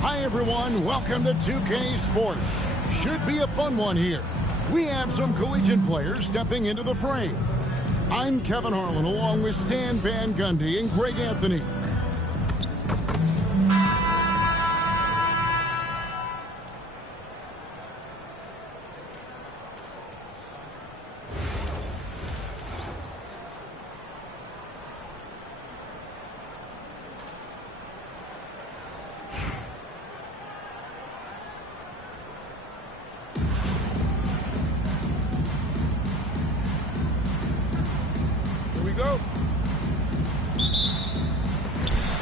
Hi everyone, welcome to 2K Sports. Should be a fun one here. We have some collegiate players stepping into the fray. I'm Kevin Harlan along with Stan Van Gundy and Greg Anthony. Go.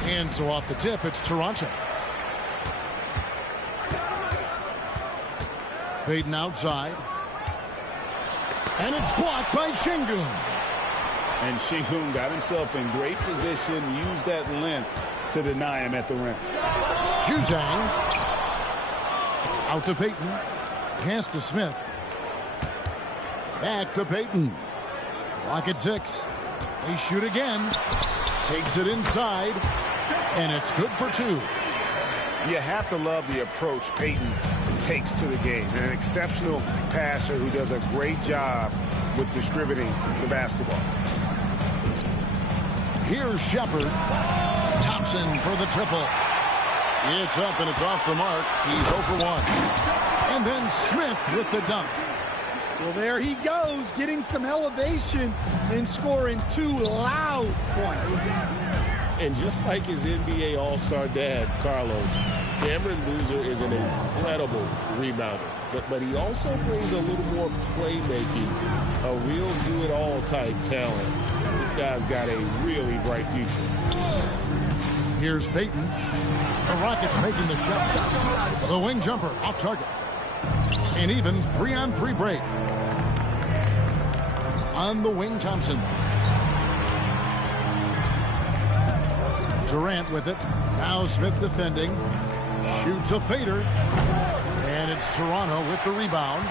And so off the tip, it's Toronto. Fading outside. And it's blocked by Şengün. And Şengün got himself in great position, used that length to deny him at the rim. Juzang. Out to Payton. Pass to Smith. Back to Payton. Clock at 6. They shoot again. Takes it inside. And it's good for 2. You have to love the approach Payton takes to the game. An exceptional passer who does a great job with distributing the basketball. Here's Shepard. Thompson for the triple. It's up and it's off the mark. He's 0 for 1. And then Smith with the dunk. Well, there he goes, getting some elevation and scoring 2 loud points. And just like his NBA All-Star dad, Carlos, Cameron Boozer is an incredible rebounder. But he also brings a little more playmaking, a real do-it-all type talent. This guy's got a really bright future. Here's Payton. The Rockets making the shot. The wing jumper off target. An even 3-on-3 break. On the wing, Thompson. Durant with it. Now Smith defending. Shoots a fader. And it's Toronto with the rebound.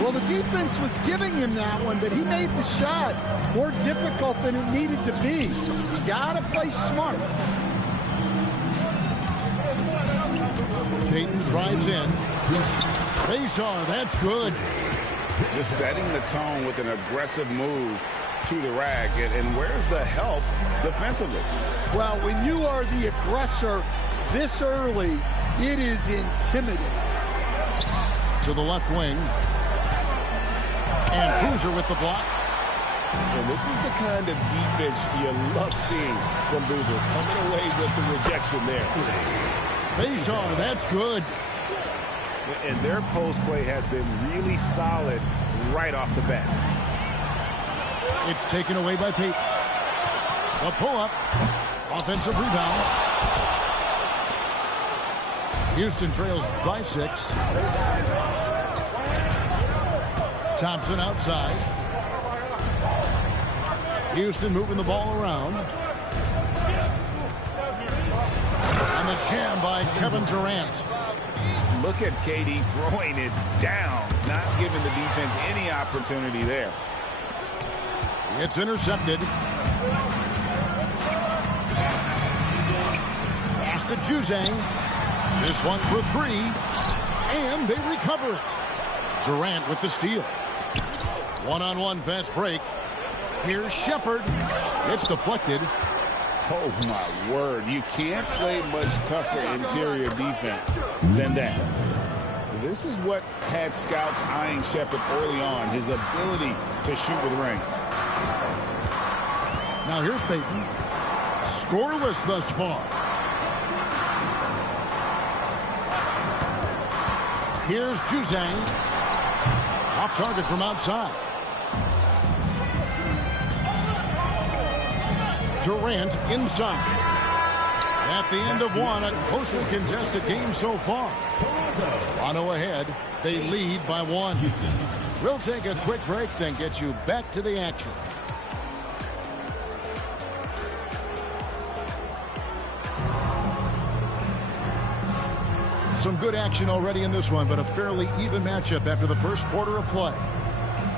Well, the defense was giving him that one, but he made the shot more difficult than it needed to be. You gotta play smart. Payton drives in. Face on, that's good. Just setting the tone with an aggressive move to the rack. And where's the help defensively? Well, when you are the aggressor this early, it is intimidating. To the left wing. And Boozer with the block. And this is the kind of defense you love seeing from Boozer, coming away with the rejection there. Face on, that's good. And their post play has been really solid right off the bat. It's taken away by Payton. A pull-up. Offensive rebound. Houston trails by 6. Thompson outside. Houston moving the ball around. And the jam by Kevin Durant. Look at KD throwing it down, not giving the defense any opportunity there. It's intercepted. Pass to Juzang. This one for 3. And they recover it. Durant with the steal. One-on-one fast break. Here's Shepard. It's deflected. Oh, my word. You can't play much tougher interior defense than that. This is what had scouts eyeing Shepard early on, his ability to shoot with range. Now here's Payton. Scoreless thus far. Here's Juzang. Off target from outside. Durant inside. At the end of one, a closely contested game so far. Toronto ahead. They lead by 1. We'll take a quick break, then get you back to the action. Some good action already in this one, but a fairly even matchup after the first quarter of play.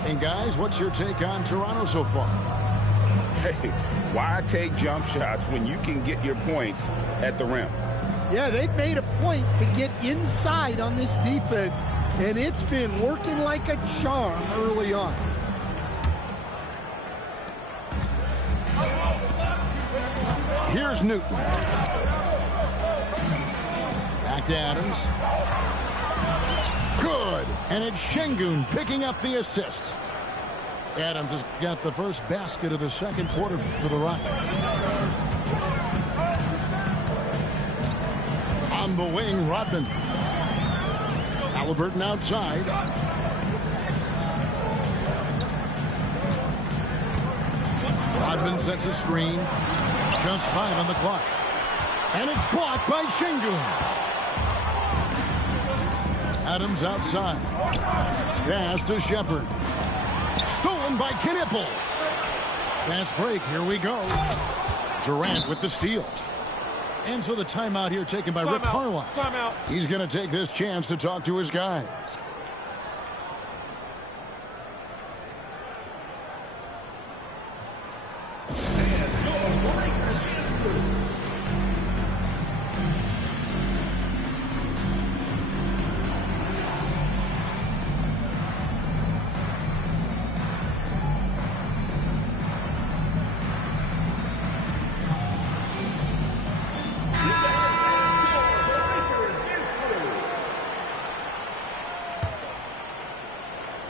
And guys, what's your take on Toronto so far? Hey, why take jump shots when you can get your points at the rim? Yeah, they've made a point to get inside on this defense, and it's been working like a charm early on. Here's Newton. Back to Adams. Good. And it's Şengün picking up the assist. Adams has got the first basket of the second quarter for the Rockets. On the wing, Rodman. Halliburton outside. Rodman sets a screen. Just 5 on the clock. And it's blocked by Şengün. Adams outside. Pass to Shepard. Stolen by Knipple. Fast break. Here we go. Durant with the steal. And so the timeout here taken by Rick Carlisle. Timeout. He's going to take this chance to talk to his guys.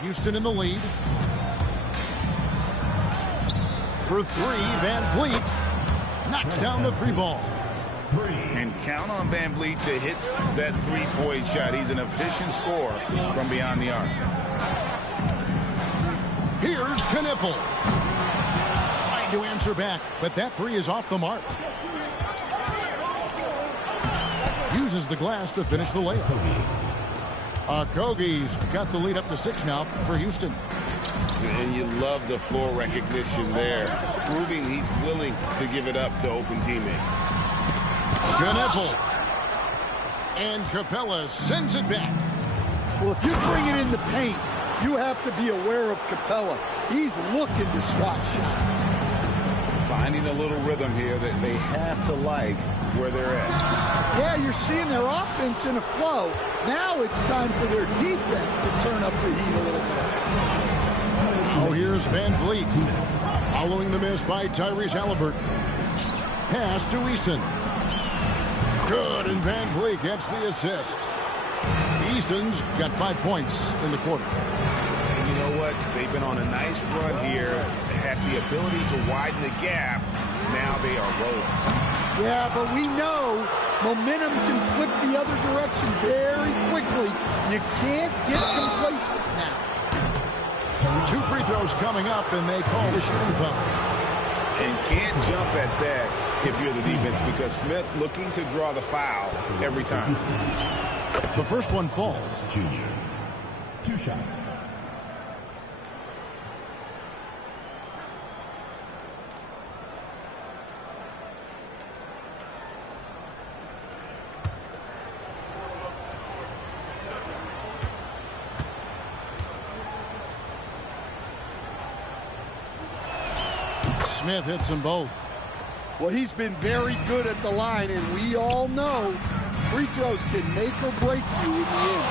Houston in the lead. For 3, Van Vliet knocks down the 3-ball. And count on Van Vliet to hit that 3-point shot. He's an efficient scorer from beyond the arc. Here's Knipple. Trying to answer back, but that 3 is off the mark. Uses the glass to finish the layup. Okogie's got the lead up to 6 now for Houston. And you love the floor recognition there, proving he's willing to give it up to open teammates. Knipple. And Capella sends it back. Well, if you bring it in the paint, you have to be aware of Capella. He's looking to swat shots. Finding a little rhythm here that they have to like where they're at. Yeah, you're seeing their offense in a flow. Now it's time for their defense to turn up the heat a little bit. Now here's Van Vliet. Following the miss by Tyrese Halliburton. Pass to Eason. Good, and Van Vliet gets the assist. Eason's got 5 points in the quarter. And you know what? They've been on a nice run here. They had the ability to widen the gap. Now they are rolling. Yeah, but we know momentum can flip the other direction very quickly. You can't get complacent now. 2 free throws coming up, and they call the shooting foul. And can't jump at that if you're the defense, because Smith looking to draw the foul every time. The first one falls. Junior. 2 shots. Smith hits them both. Well, he's been very good at the line, and we all know free throws can make or break you in the end.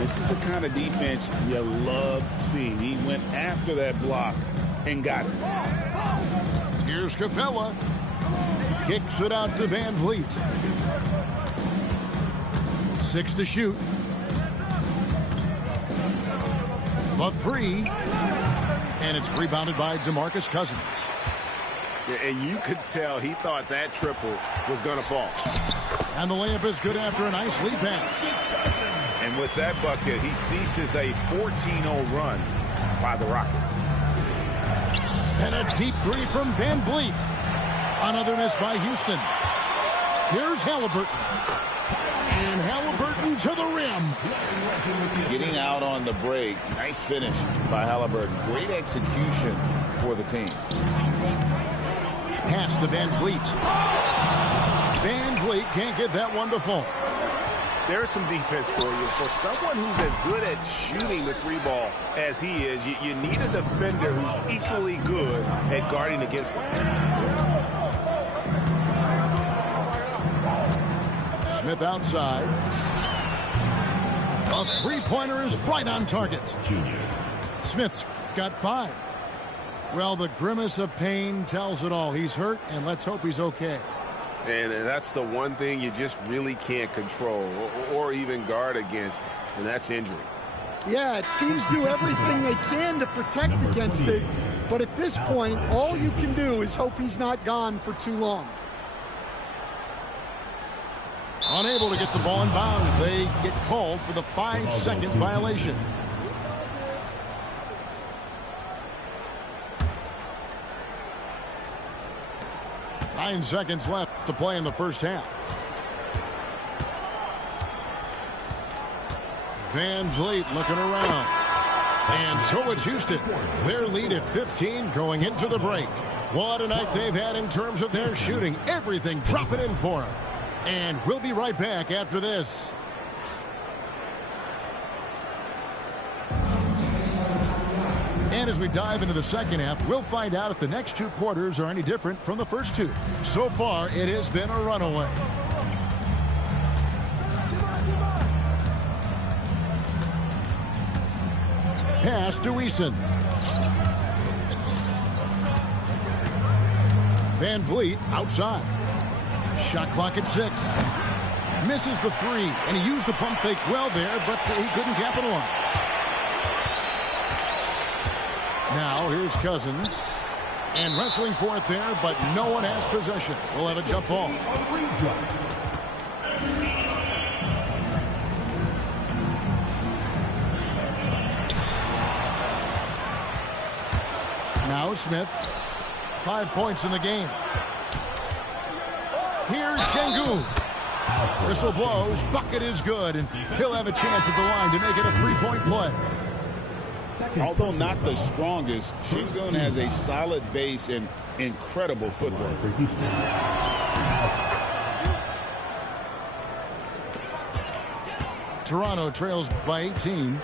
This is the kind of defense you love seeing. He went after that block and got it. Here's Capella. Kicks it out to Van Vliet. 6 to shoot. The 3. And it's rebounded by DeMarcus Cousins. Yeah, and you could tell he thought that triple was going to fall. And the layup is good after a nice lead pass. And with that bucket, he ceases a 14-0 run by the Rockets. And a deep 3 from Van Vliet. Another miss by Houston. Here's Halliburton. And Halliburton to the rim. Getting out on the break. Nice finish by Halliburton. Great execution for the team. Pass to Van Vliet. Van Vliet can't get that one to fall. There's some defense for you. For someone who's as good at shooting the 3-ball as he is, you need a defender who's equally good at guarding against him. Smith outside. A 3-pointer is right on target. Junior. Smith's got 5. Well, the grimace of pain tells it all. He's hurt, and let's hope he's okay. And that's the one thing you just really can't control or even guard against, and that's injury. Yeah, teams do everything they can to protect against it, but at this point, all you can do is hope he's not gone for too long. Unable to get the ball in bounds. They get called for the 5-second violation. Nine seconds left to play in the first half. Van Vliet looking around. And so it's Houston. Their lead at 15 going into the break. What a night they've had in terms of their shooting. Everything dropping in for them. And we'll be right back after this. And as we dive into the second half, we'll find out if the next 2 quarters are any different from the first 2. So far, it has been a runaway. Pass to Eason. Van Vliet outside. Shot clock at 6. Misses the 3, and he used the pump fake well there, but he couldn't capitalize. Now here's Cousins. And wrestling for it there, but no one has possession. We'll have a jump ball. Now Smith. 5 points in the game. Here's Şengün. Whistle blows. Bucket is good, and he'll have a chance at the line to make it a 3-point play. Although not the strongest, Şengün has a solid base and incredible footwork. Toronto trails by 18.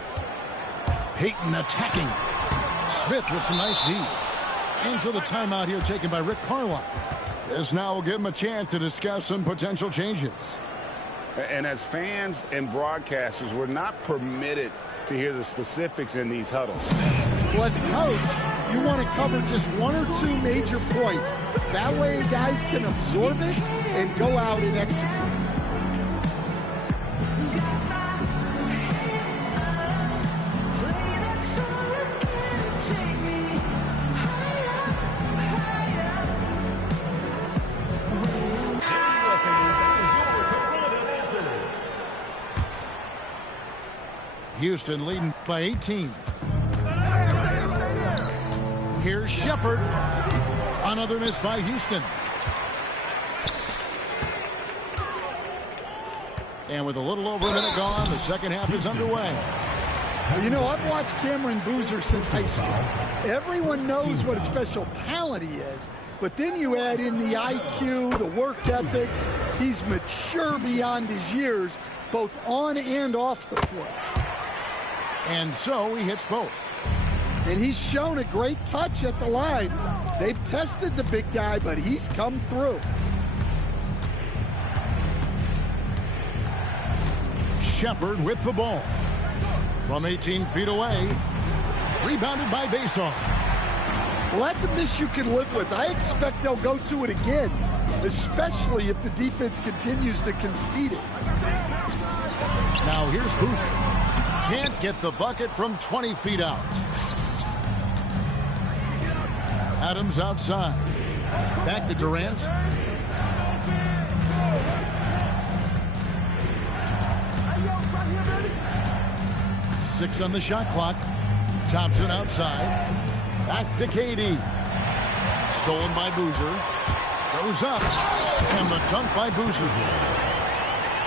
Payton attacking. Smith with some nice D. And so the timeout here taken by Rick Carlisle. This now will give him a chance to discuss some potential changes. And as fans and broadcasters, we're not permitted to hear the specifics in these huddles. Well, as a coach, you want to cover just one or two major points. That way guys can absorb it and go out and execute. Houston leading by 18. Here's Shepard. Another miss by Houston. And with a little over a minute gone, the second half is underway. You know, I've watched Cameron Boozer since high school. Everyone knows what a special talent he is. But then you add in the IQ, the work ethic. He's mature beyond his years, both on and off the floor. And so he hits both. And he's shown a great touch at the line. They've tested the big guy, but he's come through. Shepard with the ball. From 18 feet away. Rebounded by Basoff. Well, that's a miss you can live with. I expect they'll go to it again, especially if the defense continues to concede it. Now here's Boozer. Can't get the bucket from 20 feet out. Adams outside. Back to Durant. Six on the shot clock. Thompson outside. Back to KD. Stolen by Boozer. Goes up. And the dunk by Boozer.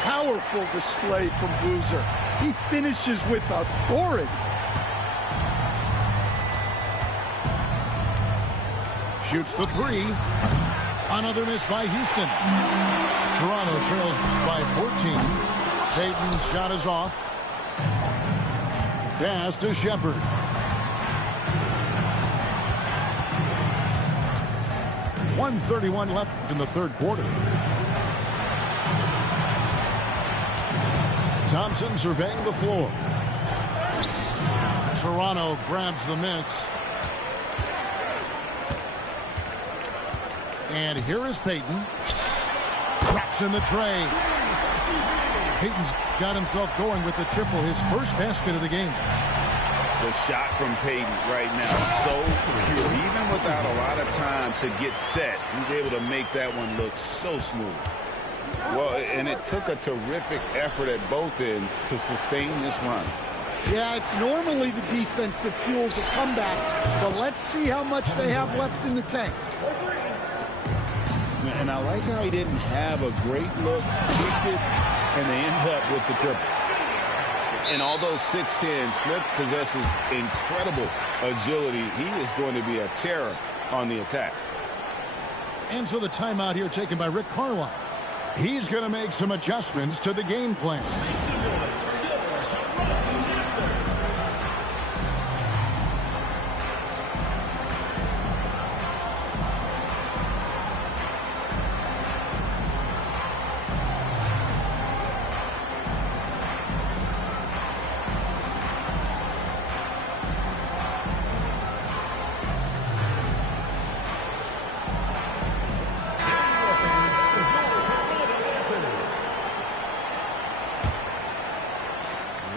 Powerful display from Boozer. He finishes with authority. Shoots the three. Another miss by Houston. Toronto trails by 14. Payton's shot is off. Pass to Shepard. .131 left in the third quarter. Thompson surveying the floor. Toronto grabs the miss. And here is Payton. Drops in the tray. Payton's got himself going with the triple, his first basket of the game. The shot from Payton right now, so pure. Even without a lot of time to get set, he's able to make that one look so smooth. Well, and it took a terrific effort at both ends to sustain this run. Yeah, it's normally the defense that fuels a comeback, but let's see how much they have left in the tank. And I like how he didn't have a great look, kicked it, and they end up with the triple. And although 6'10", Smith possesses incredible agility, he is going to be a terror on the attack. And so the timeout here taken by Rick Carlisle. He's going to make some adjustments to the game plan.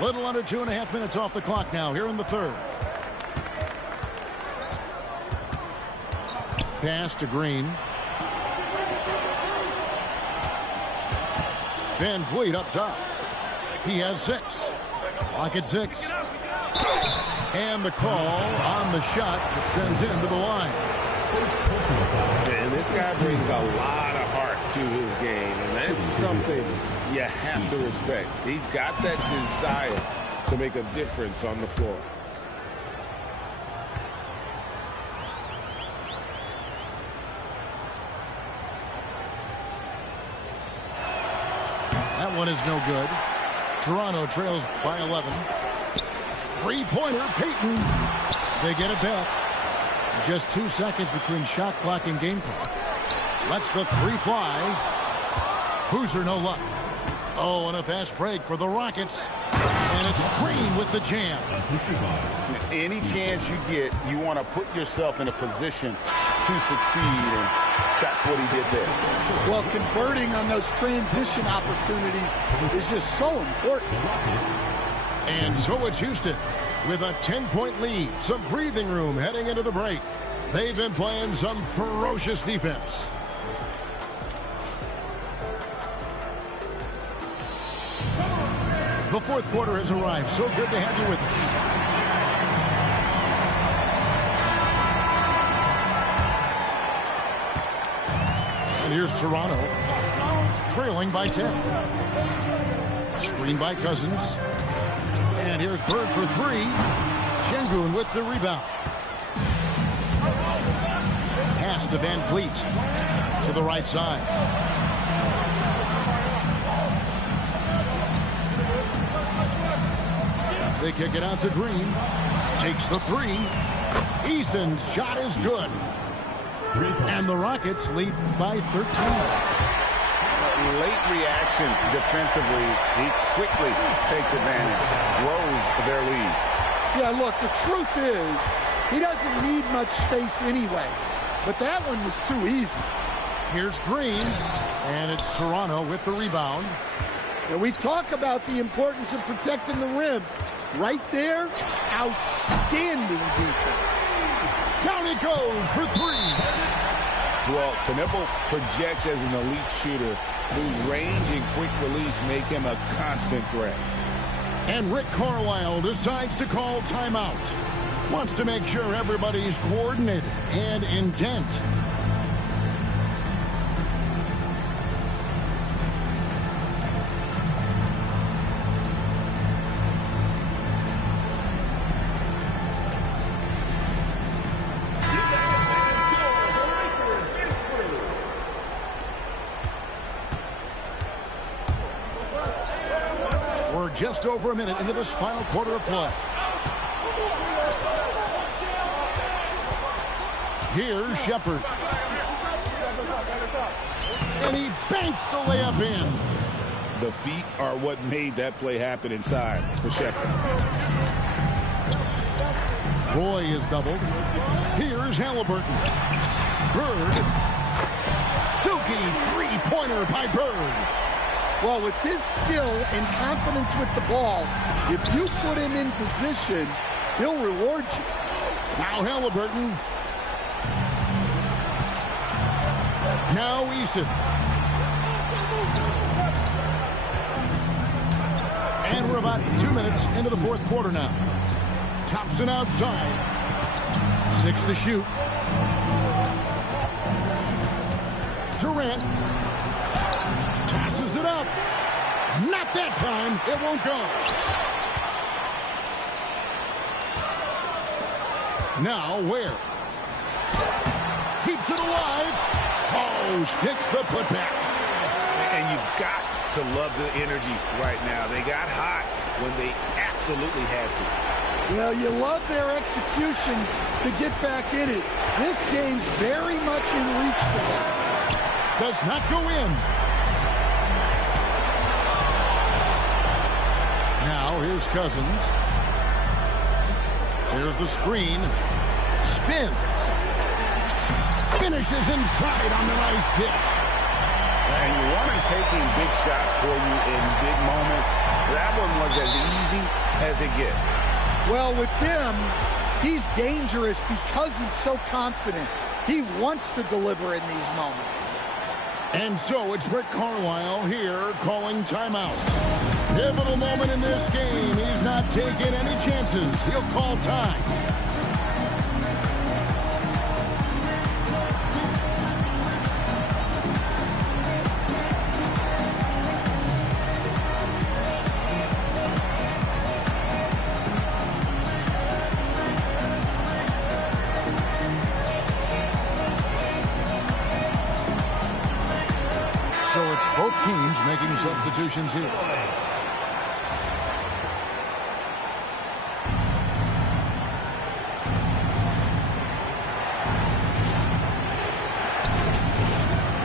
Little under 2.5 minutes off the clock now here in the third. Pass to Green. Van Vliet up top. He has 6. Clock at 6. And the call on the shot that sends him to the line. And this guy brings a lot of heart to his game, and that's something you have to respect. He's got that desire to make a difference on the floor. That one is no good. Toronto trails by 11. Three-pointer, Payton. They get it back. Just 2 seconds between shot clock and game clock. Lets the three fly. Boozer no luck. Oh, and a fast break for the Rockets. And it's Green with the jam. Any chance you get, you want to put yourself in a position to succeed, and that's what he did there. Well, converting on those transition opportunities is just so important. And so it's Houston with a 10-point lead. Some breathing room heading into the break. They've been playing some ferocious defense. The fourth quarter has arrived. So good to have you with us. And here's Toronto, trailing by 10. Screen by Cousins. And here's Bird for three. Şengün with the rebound. Pass to Van Fleet to the right side. They kick it out to Green. Takes the three. Eason's shot is good. And the Rockets lead by 13. Late reaction defensively. He quickly takes advantage, grows their lead. Yeah, look, the truth is, he doesn't need much space anyway. But that one was too easy. Here's Green, and it's Toronto with the rebound. And we talk about the importance of protecting the rim. Right there, outstanding defense. Down it goes for three. Well, Knipple projects as an elite shooter whose range and quick release make him a constant threat. And Rick Carlisle decides to call timeout. Wants to make sure everybody's coordinated and intent. We're just over a minute into this final quarter of play. Here's Shepard. And he banks the layup in. The feet are what made that play happen inside for Shepard. Roy is doubled. Here's Halliburton. Bird. Silky three-pointer by Bird. Well, with his skill and confidence with the ball, if you put him in position, he'll reward you. Now Halliburton. Now Eason. And we're about 2 minutes into the fourth quarter now. Thompson outside. 6 to shoot. Durant. Tosses it up. Not that time. It won't go. Now Ware. Keeps it alive. Oh, sticks the putback. And you've got to love the energy right now. They got hot when they absolutely had to. Well, you love their execution to get back in it. This game's very much in reach for them. Does not go in. Now here's Cousins. Here's the screen. Spins. Finishes inside on the nice dish. And you want him taking big shots for you in big moments. That one was as easy as it gets. Well, with him, he's dangerous because he's so confident. He wants to deliver in these moments. And so it's Rick Carlisle here calling timeout. Pivotal moment in this game. He's not taking any chances. He'll call time. So it's both teams making substitutions here.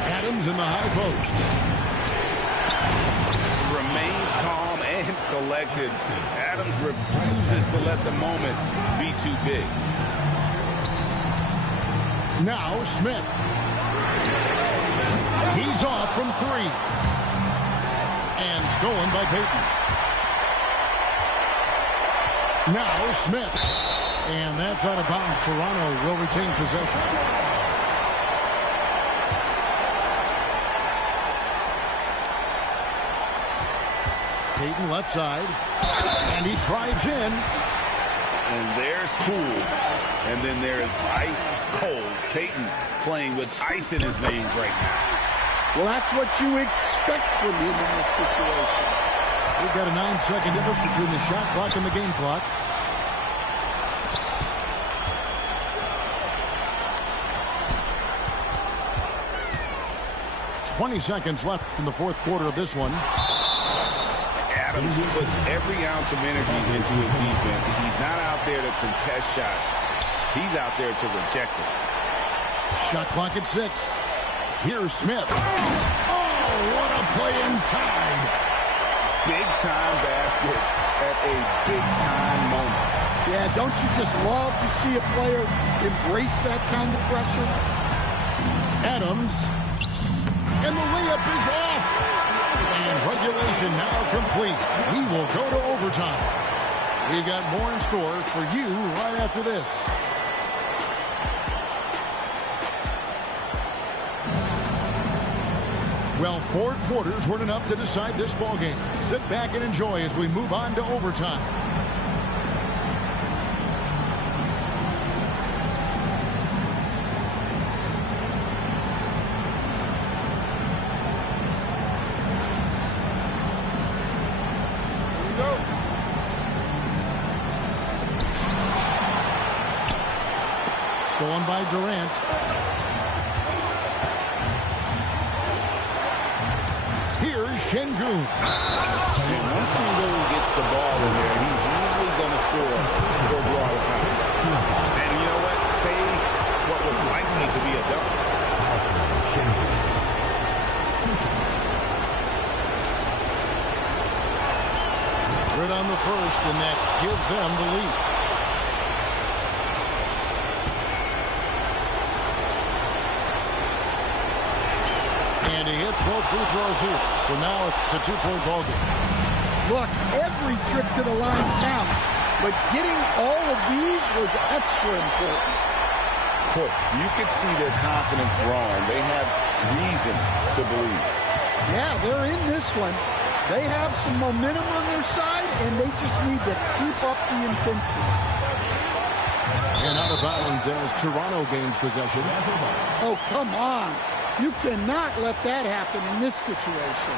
Adams in the high post. Remains calm and collected. Adams refuses to let the moment be too big. Now Smith. He's off from 3. And stolen by Payton. Now Smith. And that's out of bounds. Toronto will retain possession. Payton left side. And he drives in. And there's cool. And then there's ice cold. Payton playing with ice in his veins right now. Well, that's what you expect from him in this situation. We've got a 9-second difference between the shot clock and the game clock. "20 seconds left in the fourth quarter of this one. Adams puts every ounce of energy into his defense. He's not out there to contest shots. He's out there to reject them. Shot clock at 6. Here's Smith. Oh, what a play inside. Big-time basket at a big-time moment. Yeah, don't you just love to see a player embrace that kind of pressure? Adams. And the layup is off. And regulation now complete. We will go to overtime. We got more in store for you right after this. Well, 4 quarters weren't enough to decide this ballgame. Sit back and enjoy as we move on to overtime. Stolen by Durant. Here's Şengün. And once Şengün gets the ball in there, he's usually going to score or draw a foul. And you know what? Save what was likely to be a dunk. Good on the first, and that gives them the lead. And he hits both free throws here. So now it's a 2-point ball game. Look, every trip to the line counts, but getting all of these was extra important. You could see their confidence growing. They have reason to believe. Yeah, they're in this one. They have some momentum on their side, and they just need to keep up the intensity. And out of bounds as Toronto gains possession. Oh, come on. You cannot let that happen in this situation.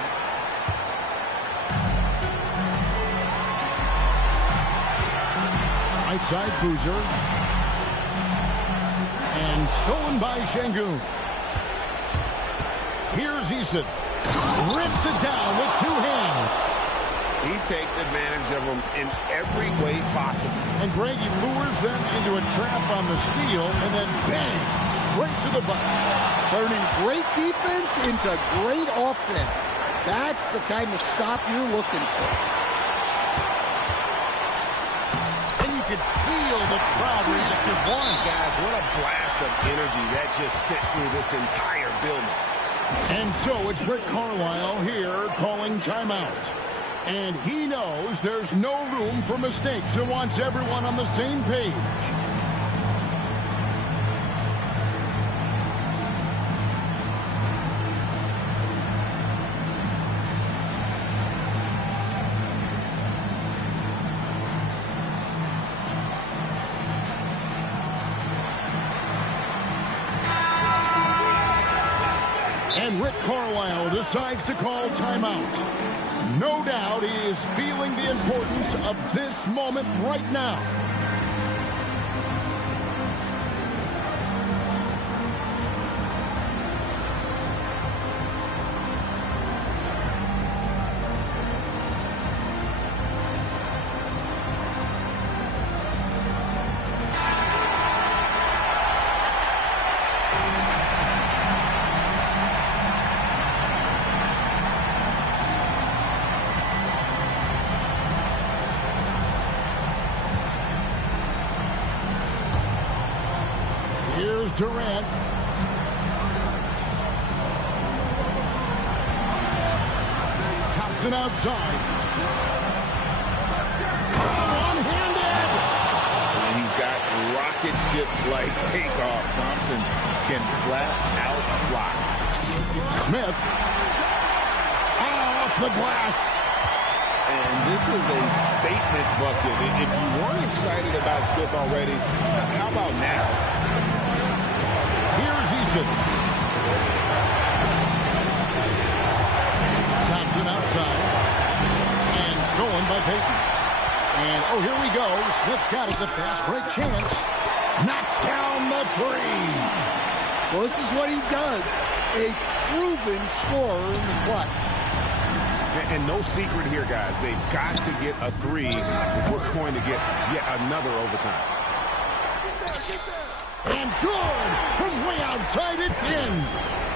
Right side, Boozer. And stolen by Şengün. Here's Eason. Rips it down with 2 hands. He takes advantage of them in every way possible. And Greg, he lures them into a trap on the steal, and then bang, straight to the bucket. Turning great defense into great offense. That's the kind of stop you're looking for. And you could feel the crowd react as one. Guys, what a blast of energy that just sent through this entire building. And so it's Rick Carlisle here calling timeout. And he knows there's no room for mistakes and wants everyone on the same page. And Rick Carlisle decides to call timeout. No doubt he is feeling the importance of this moment right now. is Durant. Thompson outside. One-handed. And he's got rocket ship-like takeoff. Thompson can flat out fly. Smith. Off the glass. And this is a statement bucket. If you weren't excited about Smith already, how about now? Here's Eason. Thompson outside. And stolen by Payton. And, oh, here we go. Smith's got it. The fast break chance. Knocks down the three. Well, this is what he does. A proven scorer in the clutch. And no secret here, guys. They've got to get a three if we're going to get yet another overtime. And good. From way outside, it's in.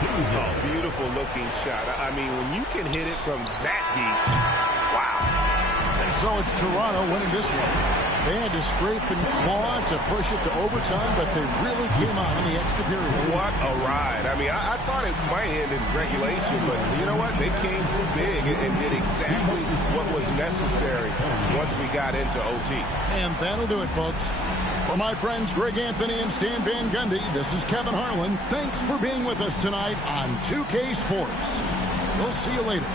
Oh, beautiful looking shot. I mean, when you can hit it from that deep, wow. And so it's Toronto winning this one. They had to scrape and claw to push it to overtime, but they really came out in the extra period. What a ride. I mean, I thought it might end in regulation, but you know what? They came big and did exactly what was necessary once we got into OT. And that'll do it, folks. For my friends Greg Anthony and Stan Van Gundy, this is Kevin Harlan. Thanks for being with us tonight on 2K Sports. We'll see you later.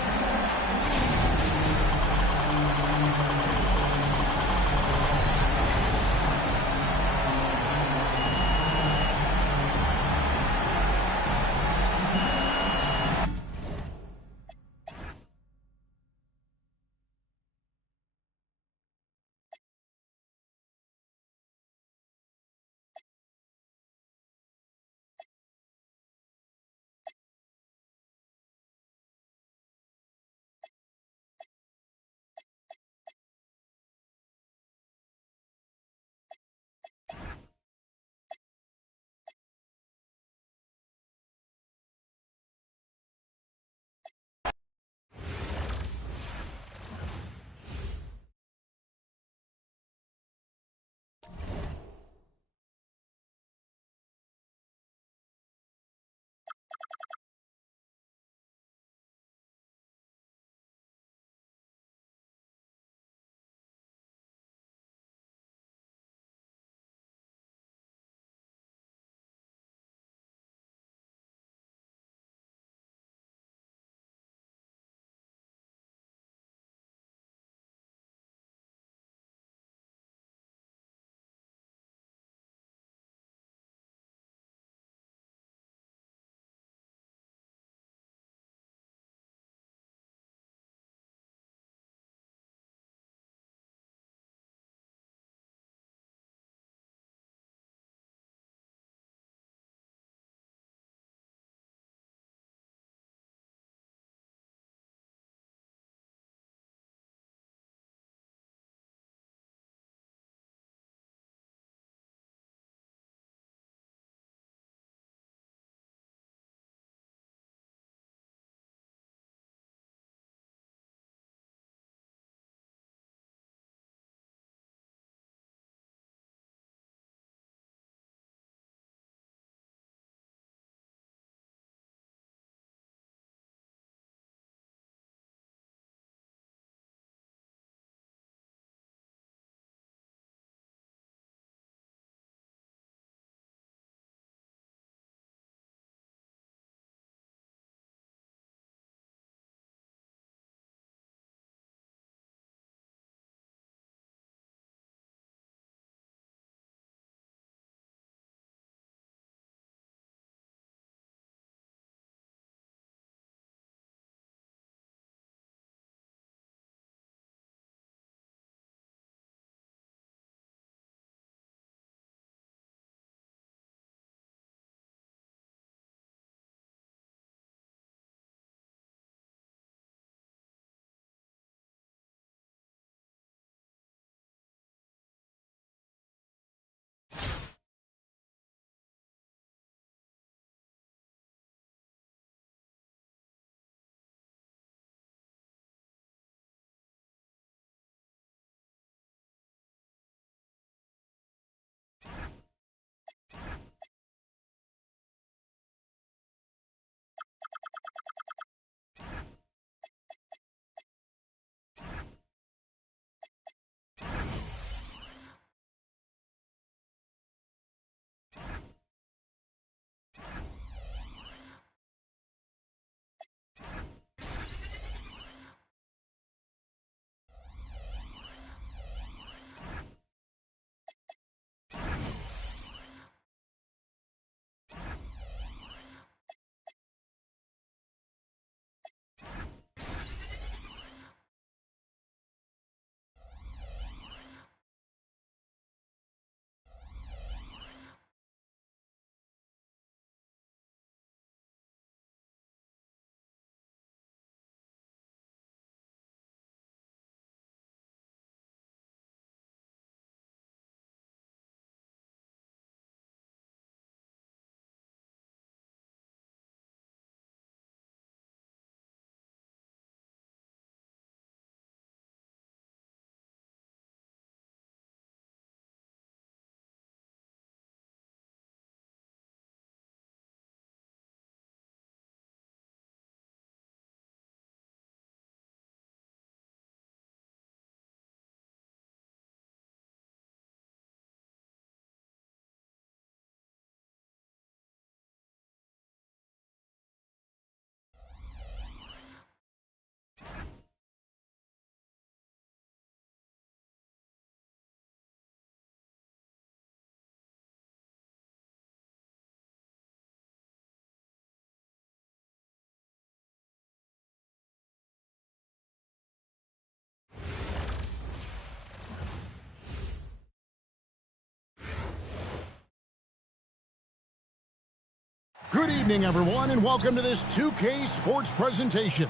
Good evening, everyone, and welcome to this 2K Sports presentation.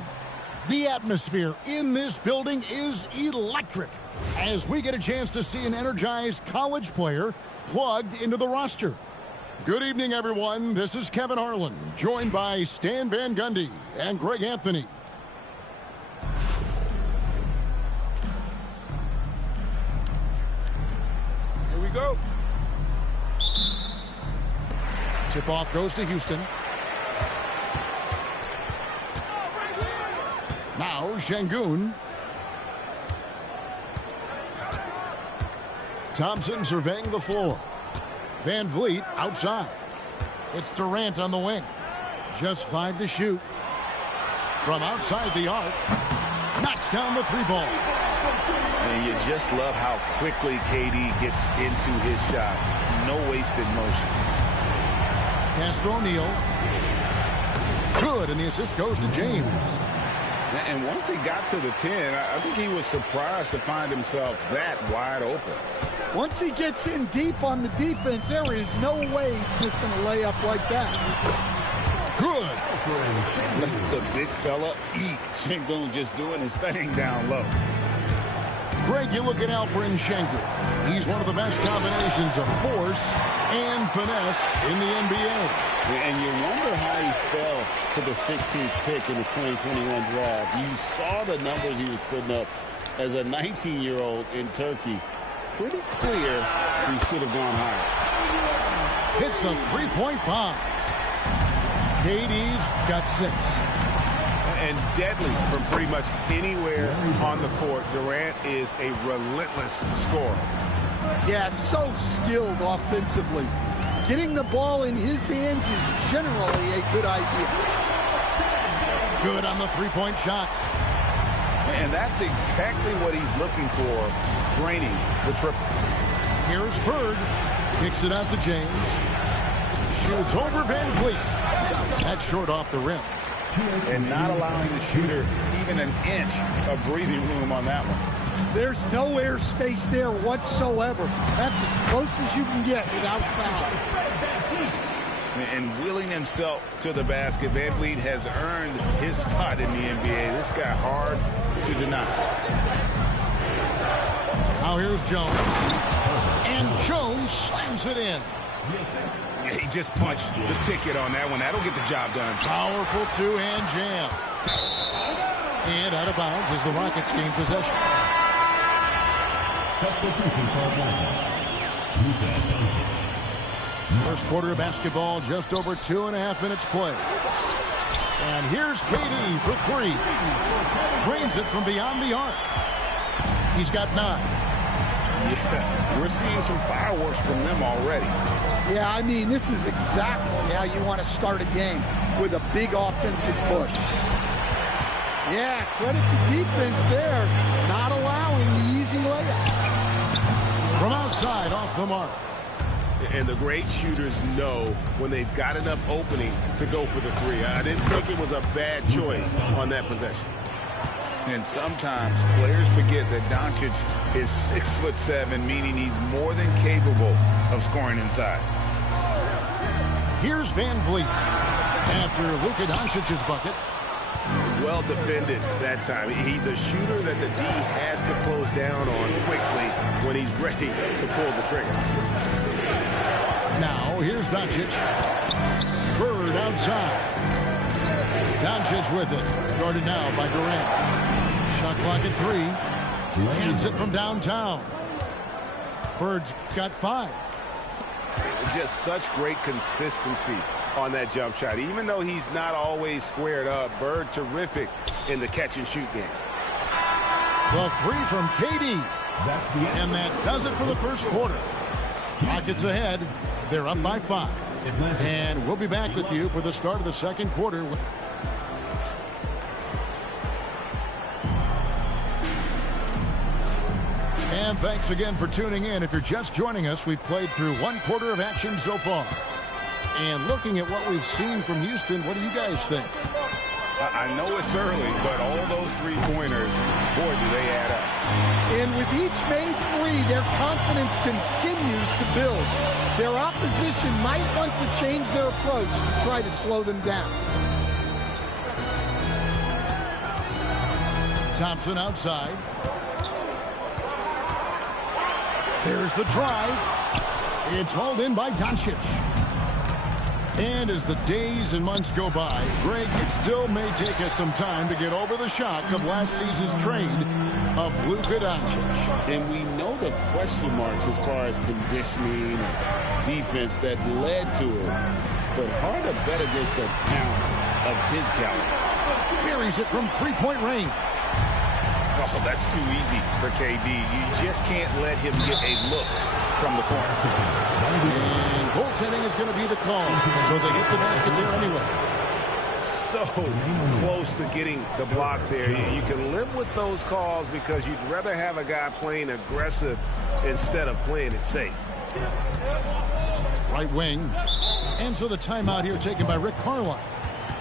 The atmosphere in this building is electric as we get a chance to see an energized college player plugged into the roster. Good evening, everyone. This is Kevin Harlan, joined by Stan Van Gundy and Greg Anthony. Here we go. Tip-off goes to Houston. Now Şengün. Thompson surveying the floor. Van Vliet outside. It's Durant on the wing. Just 5 to shoot. From outside the arc. Knocks down the 3-ball. And you just love how quickly KD gets into his shot. No wasted motion. Castro O'Neal. Good, and the assist goes to James. And once he got to the 10, I think he was surprised to find himself that wide open. Once he gets in deep on the defense, there is no way he's missing a layup like that. Good. Let the big fella eat. Şengün just doing his thing down low. Greg, you're looking out for Şengün. He's one of the best combinations of force and finesse in the NBA. And you wonder how he fell to the 16th pick in the 2021 draft. You saw the numbers he was putting up as a 19-year-old in Turkey. Pretty clear he should have gone higher. Hits the three-point bomb. KD's got 6. And deadly from pretty much anywhere on the court. Durant is a relentless scorer. Yeah, so skilled offensively. Getting the ball in his hands is generally a good idea. Good on the three-point shot. And that's exactly what he's looking for, draining the triple. Here's Bird. Kicks it out to James. Shoots over Van Vliet. That's short off the rim. And not allowing the shooter even an inch of breathing room on that one. There's no airspace there whatsoever. That's as close as you can get without foul. And wheeling himself to the basket, Van Vliet has earned his spot in the NBA. This guy hard to deny. Now here's Jones. And Jones slams it in. Yeah, he just punched the ticket on that one. That'll get the job done. Powerful two-hand jam. And out of bounds as the Rockets gain possession. Substitution for Atlanta. Luka Doncic. First quarter of basketball, just over 2.5 minutes play. And here's KD for 3. Drains it from beyond the arc. He's got 9. Yeah, we're seeing some fireworks from them already. Yeah, I mean, this is exactly how you want to start a game, with a big offensive push. Yeah, credit the defense there, not allowing the easy layup. From outside, off the mark. And the great shooters know when they've got enough opening to go for the 3. I didn't think it was a bad choice on that possession. And sometimes players forget that Doncic is 6'7", meaning he's more than capable of scoring inside. Here's Van Vliet. After Luka Doncic's bucket. Well defended that time. He's a shooter that the D has to close down on quickly when he's ready to pull the trigger. Now, here's Doncic. Bird outside. Doncic with it. Guarded now by Durant. Shot clock at 3. Hands it from downtown. Bird's got 5. Just such great consistency on that jump shot. Even though he's not always squared up, Bird terrific in the catch-and-shoot game. The 3 from KD. That's the end. And that does it for the first quarter. Rockets ahead. They're up by 5. And we'll be back with you for the start of the second quarter. And thanks again for tuning in. If you're just joining us, we've played through 1 quarter of action so far. And looking at what we've seen from Houston, what do you guys think? I know it's early, but all those three-pointers, boy, do they add up. And with each made three, their confidence continues to build. Their opposition might want to change their approach to try to slow them down. Thompson outside. There's the drive. It's hauled in by Doncic. And as the days and months go by, Greg, it still may take us some time to get over the shock of last season's trade of Luka Doncic. And we know the question marks as far as conditioning and defense that led to it. But hard to bet against the talent of his caliber. Buries it from three-point range. Oh, that's too easy for KD. You just can't let him get a look from the corner. And goaltending is going to be the call. So they get the basket there anyway. So close to getting the block there. You can live with those calls because you'd rather have a guy playing aggressive instead of playing it safe. Right wing. And so the timeout here taken by Rick Carlisle.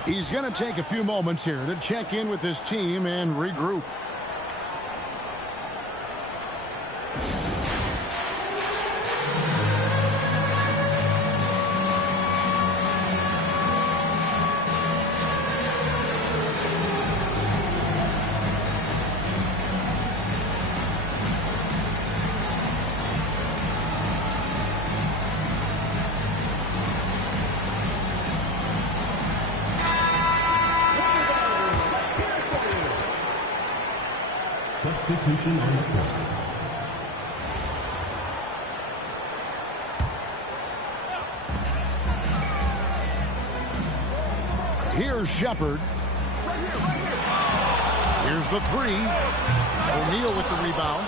He's going to take a few moments here to check in with his team and regroup. Substitution on the court. Here's Shepard. Here's the three. O'Neal with the rebound.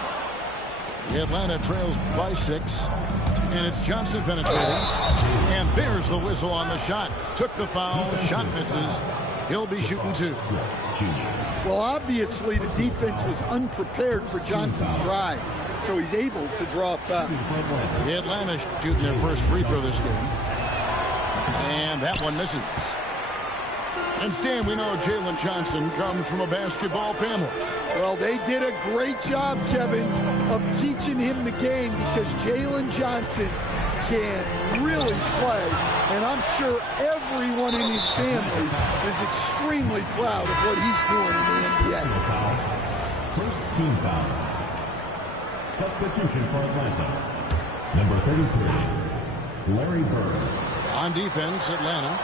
Atlanta trails by 6. And it's Johnson penetrating. And there's the whistle on the shot. Took the foul. Shot misses. He'll be shooting 2. Well, obviously, the defense was unprepared for Johnson's drive, so he's able to draw a foul. Atlanta shooting their first free throw this game. And that one misses. And Stan, we know Jalen Johnson comes from a basketball family. Well, they did a great job, Kevin, of teaching him the game because Jalen Johnson can really play, and I'm sure everyone in his family is extremely proud of what he's doing in the NBA. First team foul. Substitution for Atlanta. Number 33, Larry Bird. On defense, Atlanta.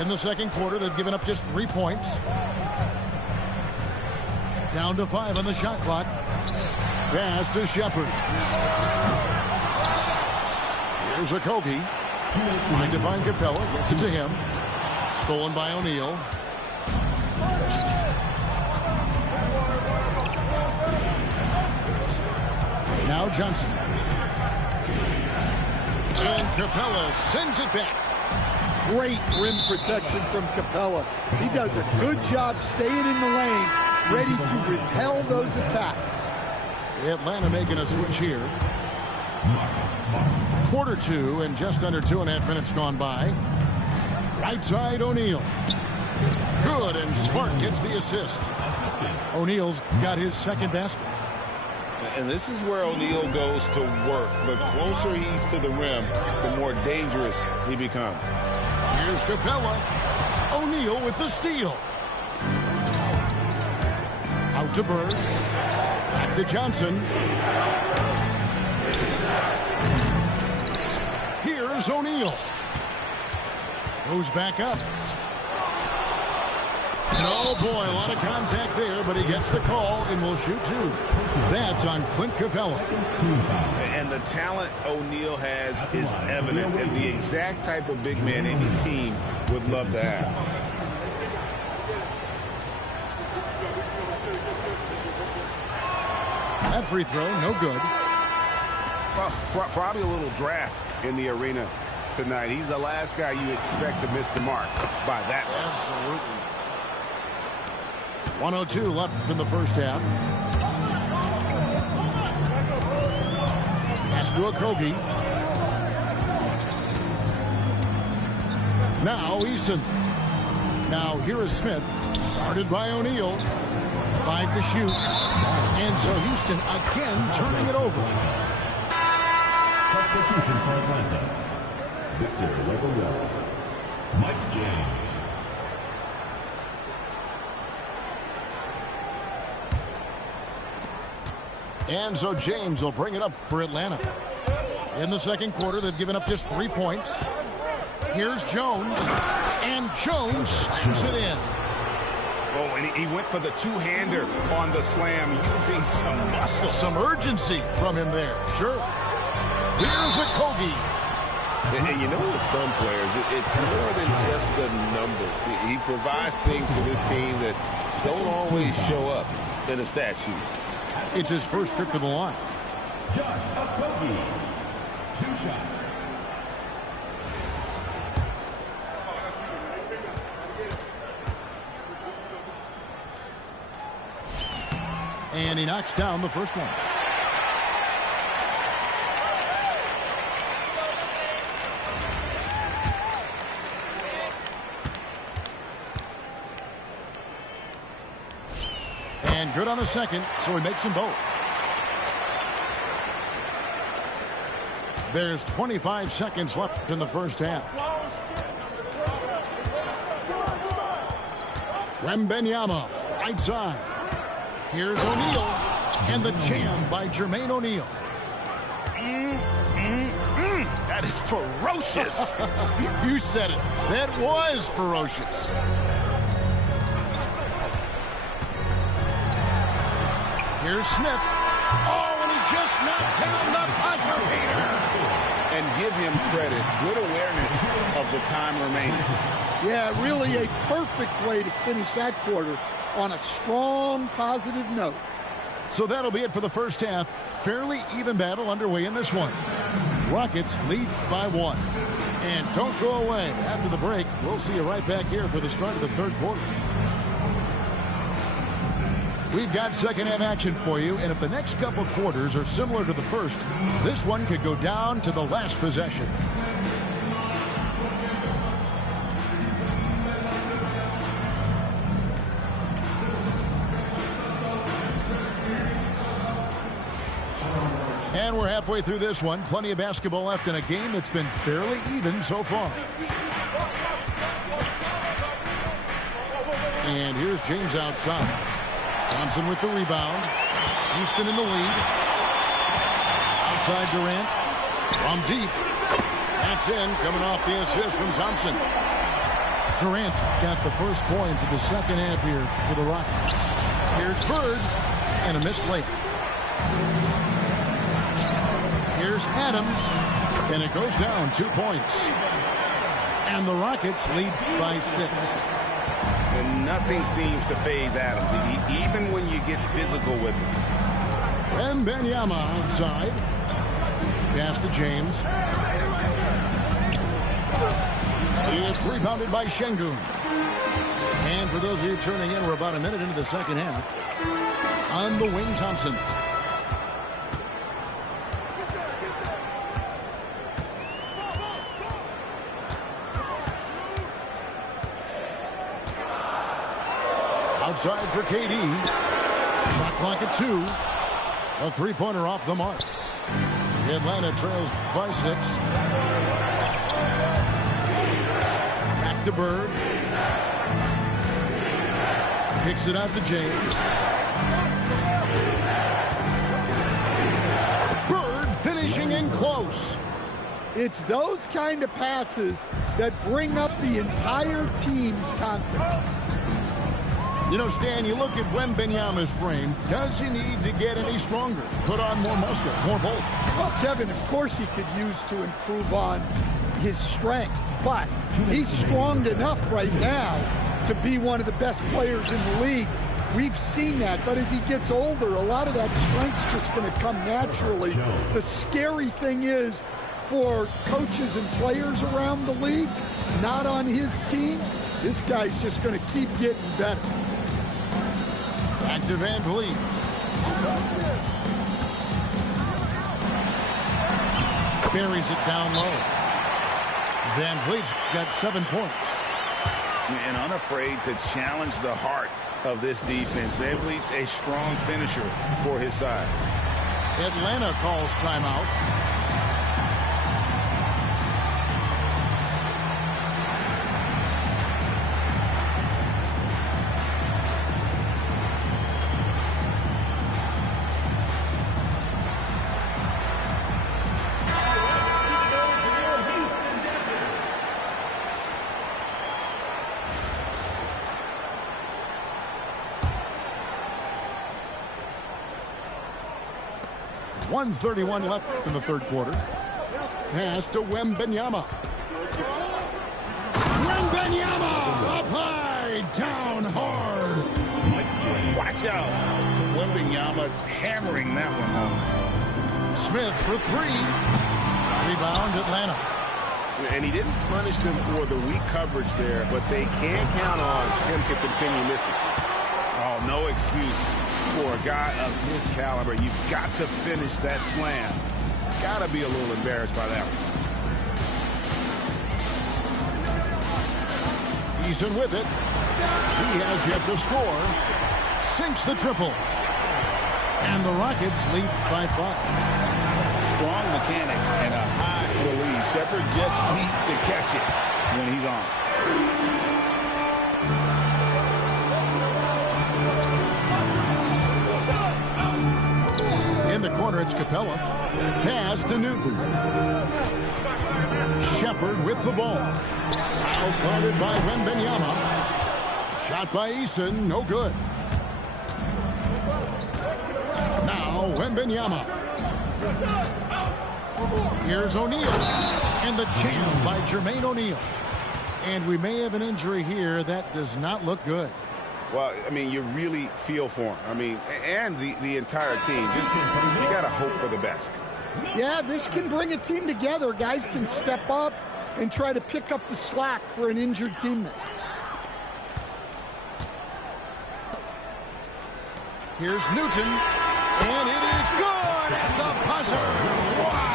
In the second quarter, they've given up just 3 points. Down to 5 on the shot clock. Pass to Shepard. Here's Okogie. Trying to find Capella. Gets it to him. Stolen by O'Neal. Now Johnson. And Capella sends it back. Great rim protection from Capella. He does a good job staying in the lane, ready to repel those attacks. Atlanta making a switch here. Quarter 2 and just under 2.5 minutes gone by. Right side O'Neal. Good, and Smart gets the assist. O'Neal's got his second basket. And this is where O'Neal goes to work. The closer he's to the rim, the more dangerous he becomes. Here's Capella. O'Neal with the steal. Out to Bird. Back to Johnson. Here's O'Neal. Goes back up. Oh boy, a lot of contact there, but he gets the call and will shoot 2. That's on Clint Capella. And the talent O'Neal has is evident, and the exact type of big man any team would love to have. That free throw, no good. Well, probably a little draft in the arena tonight. He's the last guy you expect to miss the mark by that much. Absolutely. 1:02 left in the first half. Pass to Okogie. Now Easton. Now here is Smith, guarded by O'Neal. 5 to shoot. And so Houston again turning it over. Substitution for Atlanta. Victor Weber, Mike James. And so James will bring it up for Atlanta. In the second quarter, they've given up just 3 points. Here's Jones. And Jones slams it in. Oh, and he went for the two-hander on the slam, using some muscle. Some urgency from him there. Sure. Here's Okogie. And you know, with some players, it's more than just the numbers. He provides things for this team that don't always show up in a stat sheet. It's his first trip to the line. Josh Okogie. 2 shots. And he knocks down the first one. And good on the second, so he makes them both. There's 25 seconds left in the first half. Wembanyama, right side. Here's O'Neal, and the jam by Jermaine O'Neal. That is ferocious. You said it. That was ferocious. Here's Smith. Oh, and he just knocked down the buzzer beater. And give him credit. Good awareness of the time remaining. Yeah, really a perfect way to finish that quarter on a strong, positive note. So that'll be it for the first half. Fairly even battle underway in this one. Rockets lead by 1. And don't go away. After the break, we'll see you right back here for the start of the third quarter. We've got second half action for you, and if the next couple quarters are similar to the first, this one could go down to the last possession. And we're halfway through this one. Plenty of basketball left in a game that's been fairly even so far. And here's James outside. Thompson with the rebound. Houston in the lead. Outside Durant. From deep. That's in. Coming off the assist from Thompson. Durant's got the first points of the second half here for the Rockets. Here's Bird. And a missed layup. Here's Adams, and it goes down 2 points. And the Rockets lead by 6. And nothing seems to faze Adams, even when you get physical with him. Wembanyama outside. Pass to James. It's rebounded by Şengün. And for those of you turning in, we're about a minute into the second half. On the wing, Thompson. Outside for KD. Shot clock at 2. A three-pointer off the mark. Atlanta trails by 6. Back to Bird. Kicks it out to James. Bird finishing in close. It's those kind of passes that bring up the entire team's confidence. You know, Stan, you look at Wembanyama's frame. Does he need to get any stronger? Put on more muscle, more bulk? Well, Kevin, of course he could use to improve on his strength, but he's strong enough right now to be one of the best players in the league. We've seen that, but as he gets older, a lot of that strength's just going to come naturally. The scary thing is, for coaches and players around the league, not on his team, this guy's just going to keep getting better. Back to Van Vliet. Buries it down low. Van Vliet's got 7 points. and unafraid to challenge the heart of this defense. VanVleet's a strong finisher for his side. Atlanta calls timeout. .131 left in the third quarter. Pass to Wembanyama. Wembanyama up high, down hard. Watch out. Wembanyama hammering that one home. Smith for three. Rebound Atlanta. And he didn't punish them for the weak coverage there, but they can count on him to continue missing. Oh, no excuse for a guy of his caliber. You've got to finish that slam. Got to be a little embarrassed by that one. Eason with it. He has yet to score. Sinks the triple. And the Rockets lead by 5. Strong mechanics and a high release. Shepard just needs to catch it when he's on. In the corner, it's Capella. Pass to Newton. Shepard with the ball. Out-guarded by Wembanyama. Shot by Eason, no good. Now Wembanyama. Here's O'Neal. And the jam by Jermaine O'Neal. And we may have an injury here. That does not look good. Well, I mean, you really feel for him. I mean, and the entire team. You got to hope for the best. Yeah, this can bring a team together. Guys can step up and try to pick up the slack for an injured teammate. Here's Newton. And it is good at the buzzer. Wow.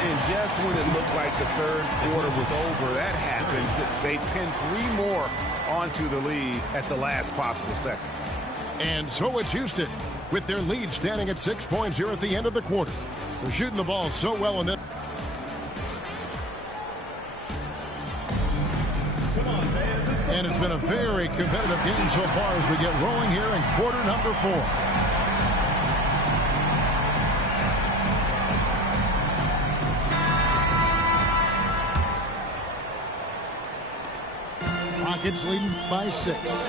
And just when it looked like the third quarter was over, that happens. They pinned 3 more onto the lead at the last possible second. And so it's Houston with their lead standing at 6 points here at the end of the quarter. They're shooting the ball so well in this. And it's been a very competitive game so far as we get rolling here in quarter number 4. Rockets leading by 6.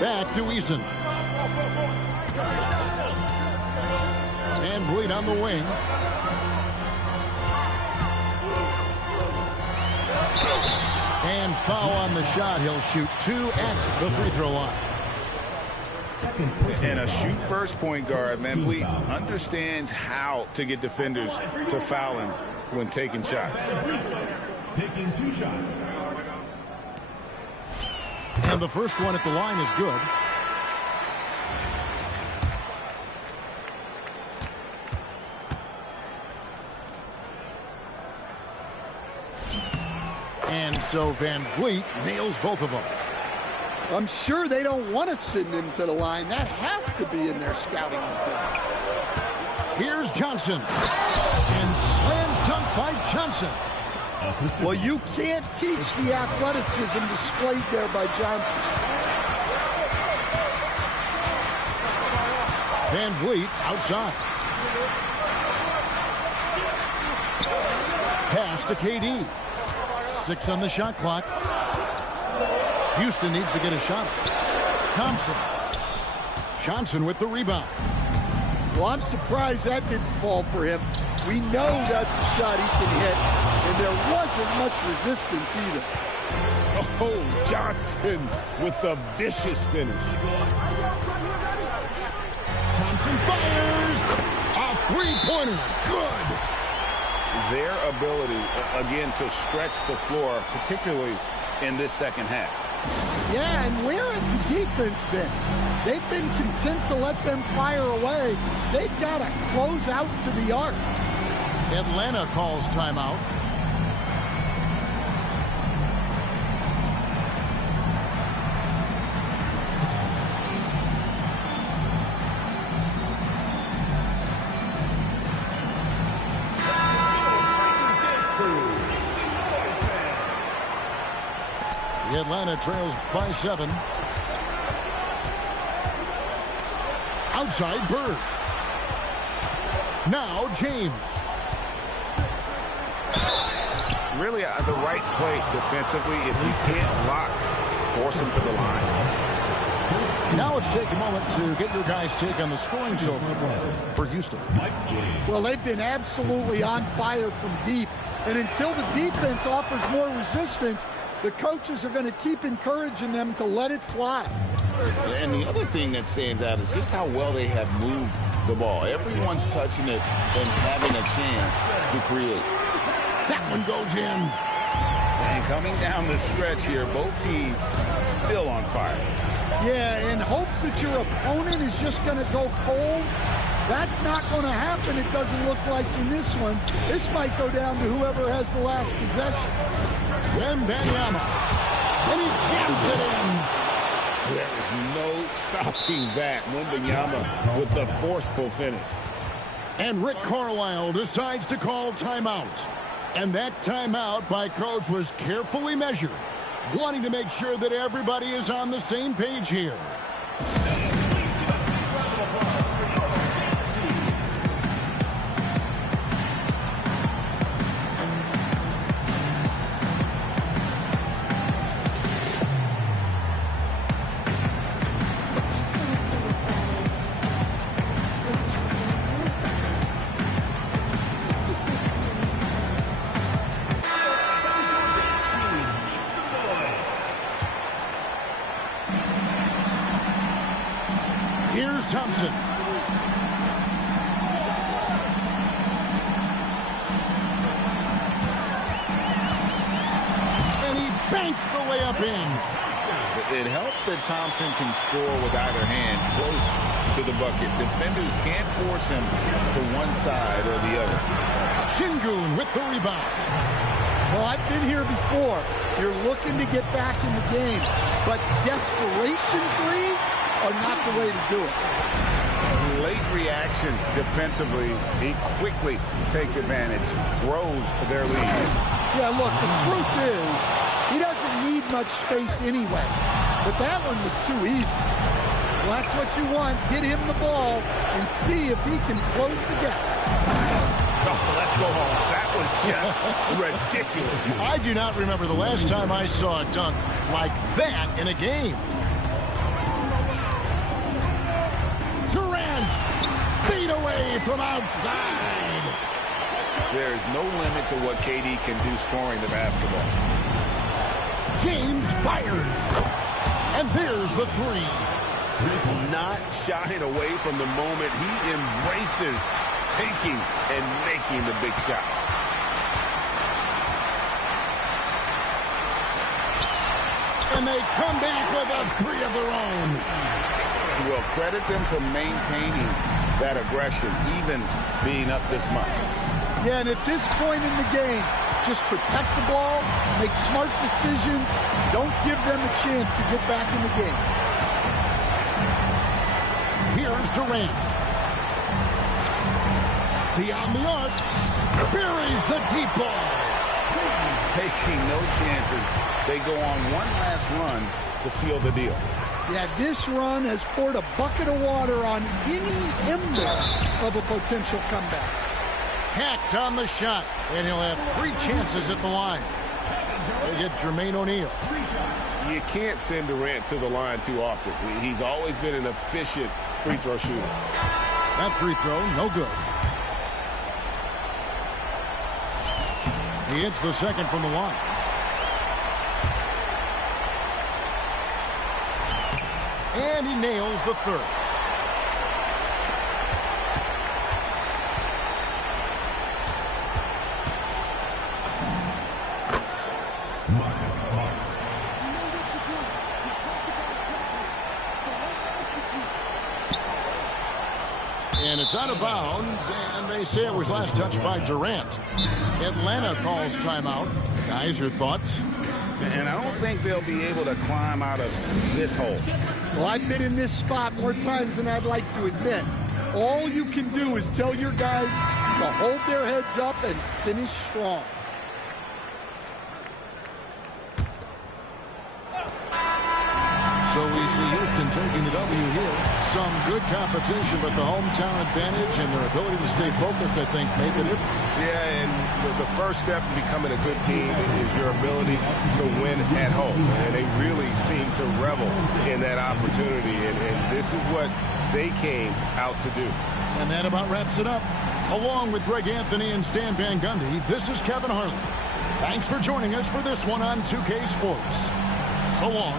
Back to Eason. VanVleet on the wing. And foul on the shot. He'll shoot 2 at the free throw line. And a shoot-first point guard, VanVleet understands how to get defenders to foul him when taking shots. Taking 2 shots. And the first one at the line is good. And so VanVleet nails both of them. I'm sure they don't want to send him to the line. That has to be in their scouting report. Here's Johnson. And slam dunk by Johnson. Well, you can't teach the athleticism displayed there by Johnson. VanVleet outside. Pass to KD. 6 on the shot clock. Houston needs to get a shot. Thompson. Johnson with the rebound. Well, I'm surprised that didn't fall for him. We know that's a shot he can hit, and there wasn't much resistance either. Oh, Johnson with the vicious finish. Thompson fires. A three-pointer. Good. Their ability, again, to stretch the floor, particularly in this second half. Yeah, and where has the defense been? They've been content to let them fire away. They've got to close out to the arc. Atlanta calls timeout. The Atlanta trails by 7. Outside Bird. Now James. Really the right play defensively. If you can't block, force him to the line. Now let's take a moment to get your guys' take on the scoring so far for Houston. Well, they've been absolutely on fire from deep. And until the defense offers more resistance, the coaches are going to keep encouraging them to let it fly. And the other thing that stands out is just how well they have moved the ball. Everyone's touching it and having a chance to create. That one goes in. And coming down the stretch here, both teams still on fire. Yeah, in hopes that your opponent is just going to go cold. That's not going to happen, it doesn't look like in this one. This might go down to whoever has the last possession. Wembanyama. And he jams it in. There is no stopping that. Wembanyama with the forceful finish. And Rick Carlisle decides to call timeout. And that timeout by coach was carefully measured, wanting to make sure that everybody is on the same page here. Here's Thompson. And he banks the layup in. It helps that Thompson can score with either hand close to the bucket. Defenders can't force him to one side or the other. Şengün with the rebound. Well, I've been here before. You're looking to get back in the game, but desperation threes are not the way to do it. Late reaction defensively. He quickly takes advantage, grows their lead. Yeah, look, the truth is, he doesn't need much space anyway. But that one was too easy. Well, that's what you want. Get him the ball and see if he can close the gap. Oh, let's go home. That was just ridiculous. I do not remember the last time I saw a dunk like that in a game. Durant, feet away from outside. There is no limit to what KD can do scoring the basketball. James fires. And there's the three. Not shying away from the moment. He embraces taking and making the big shot. And they come back with a three of their own. We'll credit them for maintaining that aggression, even being up this much. Yeah, and at this point in the game, just protect the ball, make smart decisions, don't give them a chance to get back in the game. Here's Durant. Beyond the arc, buries the deep ball. Taking no chances. They go on one last run to seal the deal. Yeah, this run has poured a bucket of water on any ember of a potential comeback. Hacked on the shot, and he'll have 3 chances at the line. They get Jermaine O'Neal. You can't send Durant to the line too often. He's always been an efficient free throw shooter. That free throw, no good. He hits the second from the line. And he nails the third. And it's out of bounds, and they say it was last touched by Durant. Atlanta calls timeout. Guys, your thoughts? And I don't think they'll be able to climb out of this hole. Well, I've been in this spot more times than I'd like to admit. All you can do is tell your guys to hold their heads up and finish strong. taking the W here. Some good competition, but the hometown advantage and their ability to stay focused, I think, made the difference. Yeah, and the first step to becoming a good team is your ability to win at home. And they really seem to revel in that opportunity, and this is what they came out to do. And that about wraps it up. Along with Greg Anthony and Stan Van Gundy, this is Kevin Harlan. Thanks for joining us for this one on 2K Sports. So long.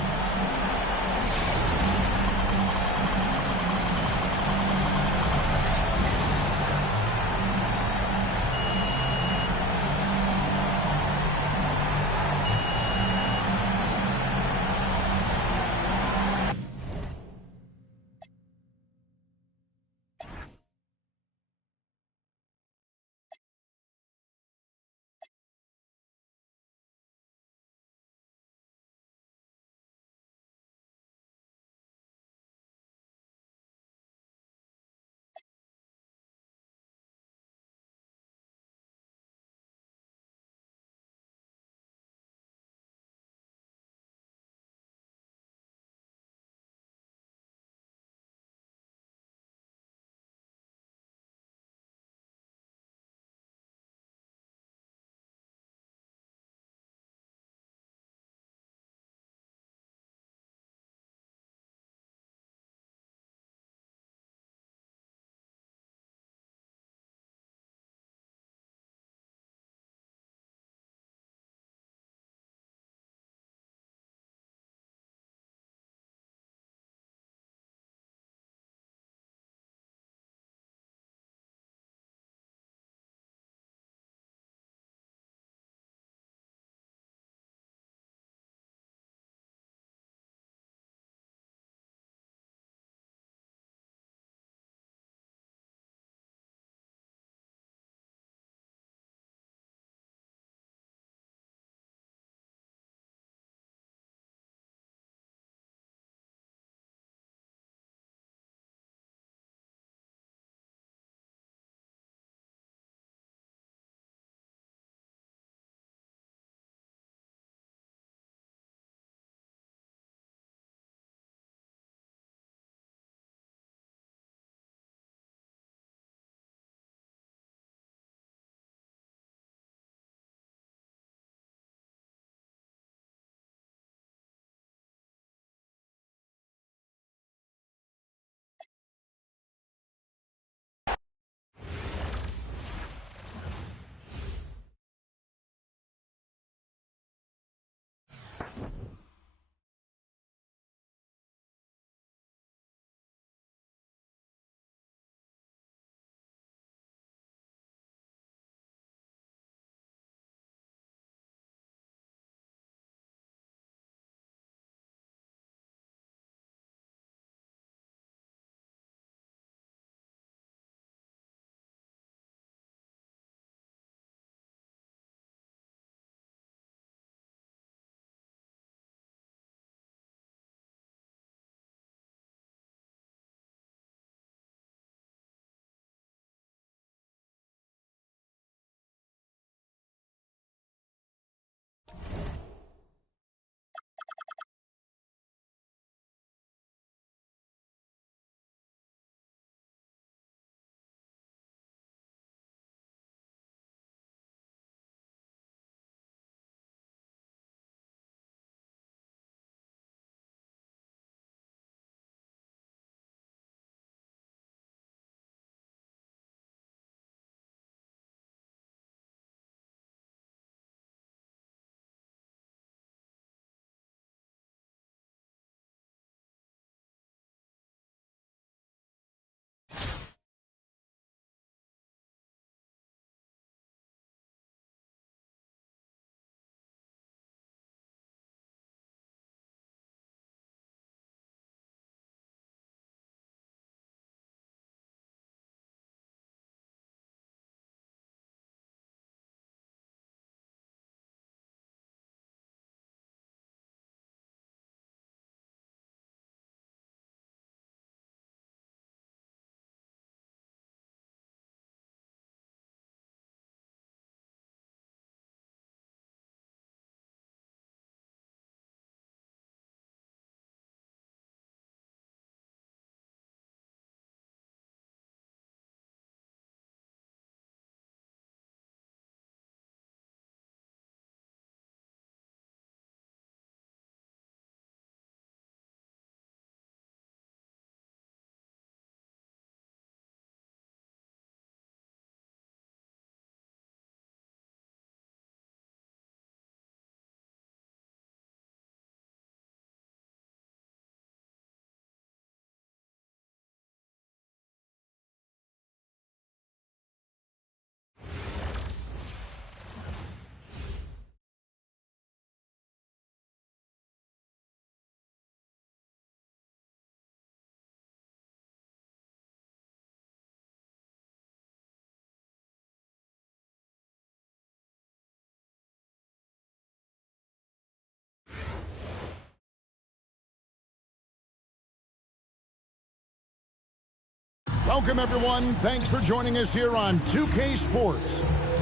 Welcome, everyone. Thanks for joining us here on 2K Sports.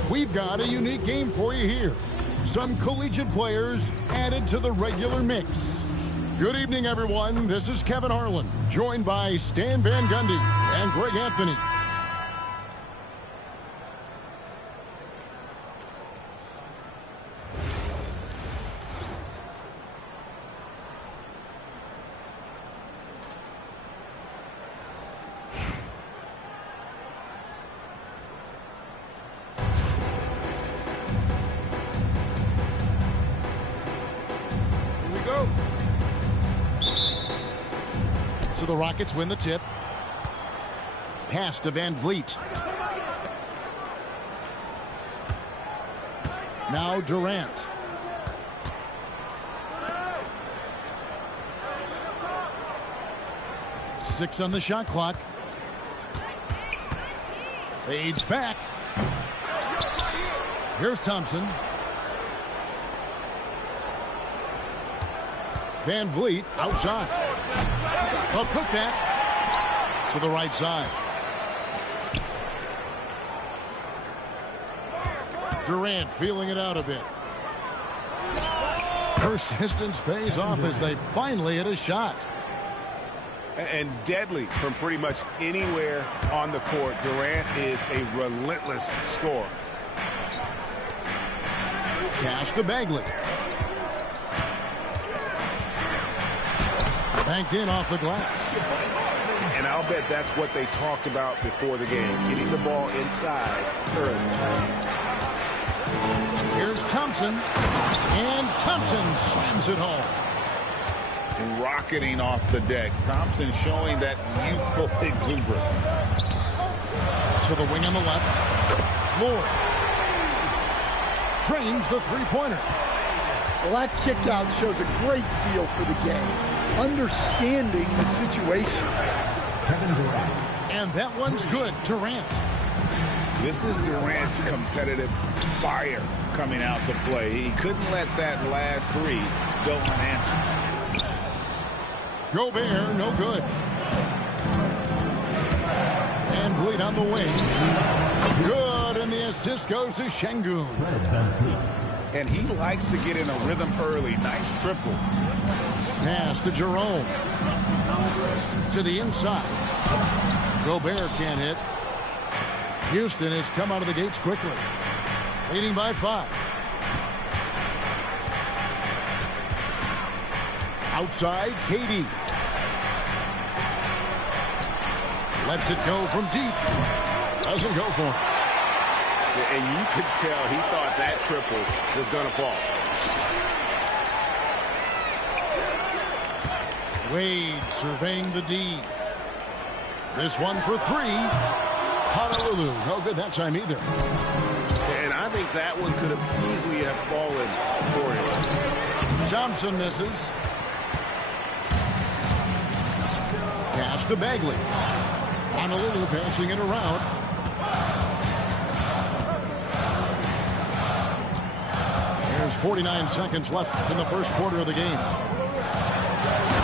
We've got a unique game for you here. Some collegiate players added to the regular mix. Good evening, everyone. This is Kevin Harlan, joined by Stan Van Gundy and Greg Anthony. So the Rockets win the tip. Pass to Van Vliet. Now Durant. Six on the shot clock. Fades back. Here's Thompson. Van Vliet outside. They'll cook that to the right side. Durant feeling it out a bit. Persistence pays off as they finally hit a shot. And deadly from pretty much anywhere on the court. Durant is a relentless scorer. Pass to Bagley. Banked in off the glass. And I'll bet that's what they talked about before the game. Getting the ball inside early. Here's Thompson. And Thompson slams it home. Rocketing off the deck. Thompson showing that youthful exuberance. To the wing on the left. Lord. Trains the three-pointer. Well, that kick out shows a great feel for the game. Understanding the situation. Kevin Durant. And that one's good. Durant. This is Durant's competitive fire coming out to play. He couldn't let that last three go unanswered. Gobert, no good. And Vliet on the wing. Good, and the assist goes to Şengün. Fred VanVleet. And he likes to get in a rhythm early. Nice triple. Pass to Jerome. To the inside. Gobert can't hit. Houston has come out of the gates quickly. Leading by 5. Outside, KD. Lets it go from deep. Doesn't go for him. And you could tell he thought that triple was going to fall. Wade surveying the D. This one for 3. Honolulu. No good that time either. And I think that one could have easily have fallen for him. Thompson misses. Pass to Bagley. Honolulu passing it around. There's 49 seconds left in the first quarter of the game.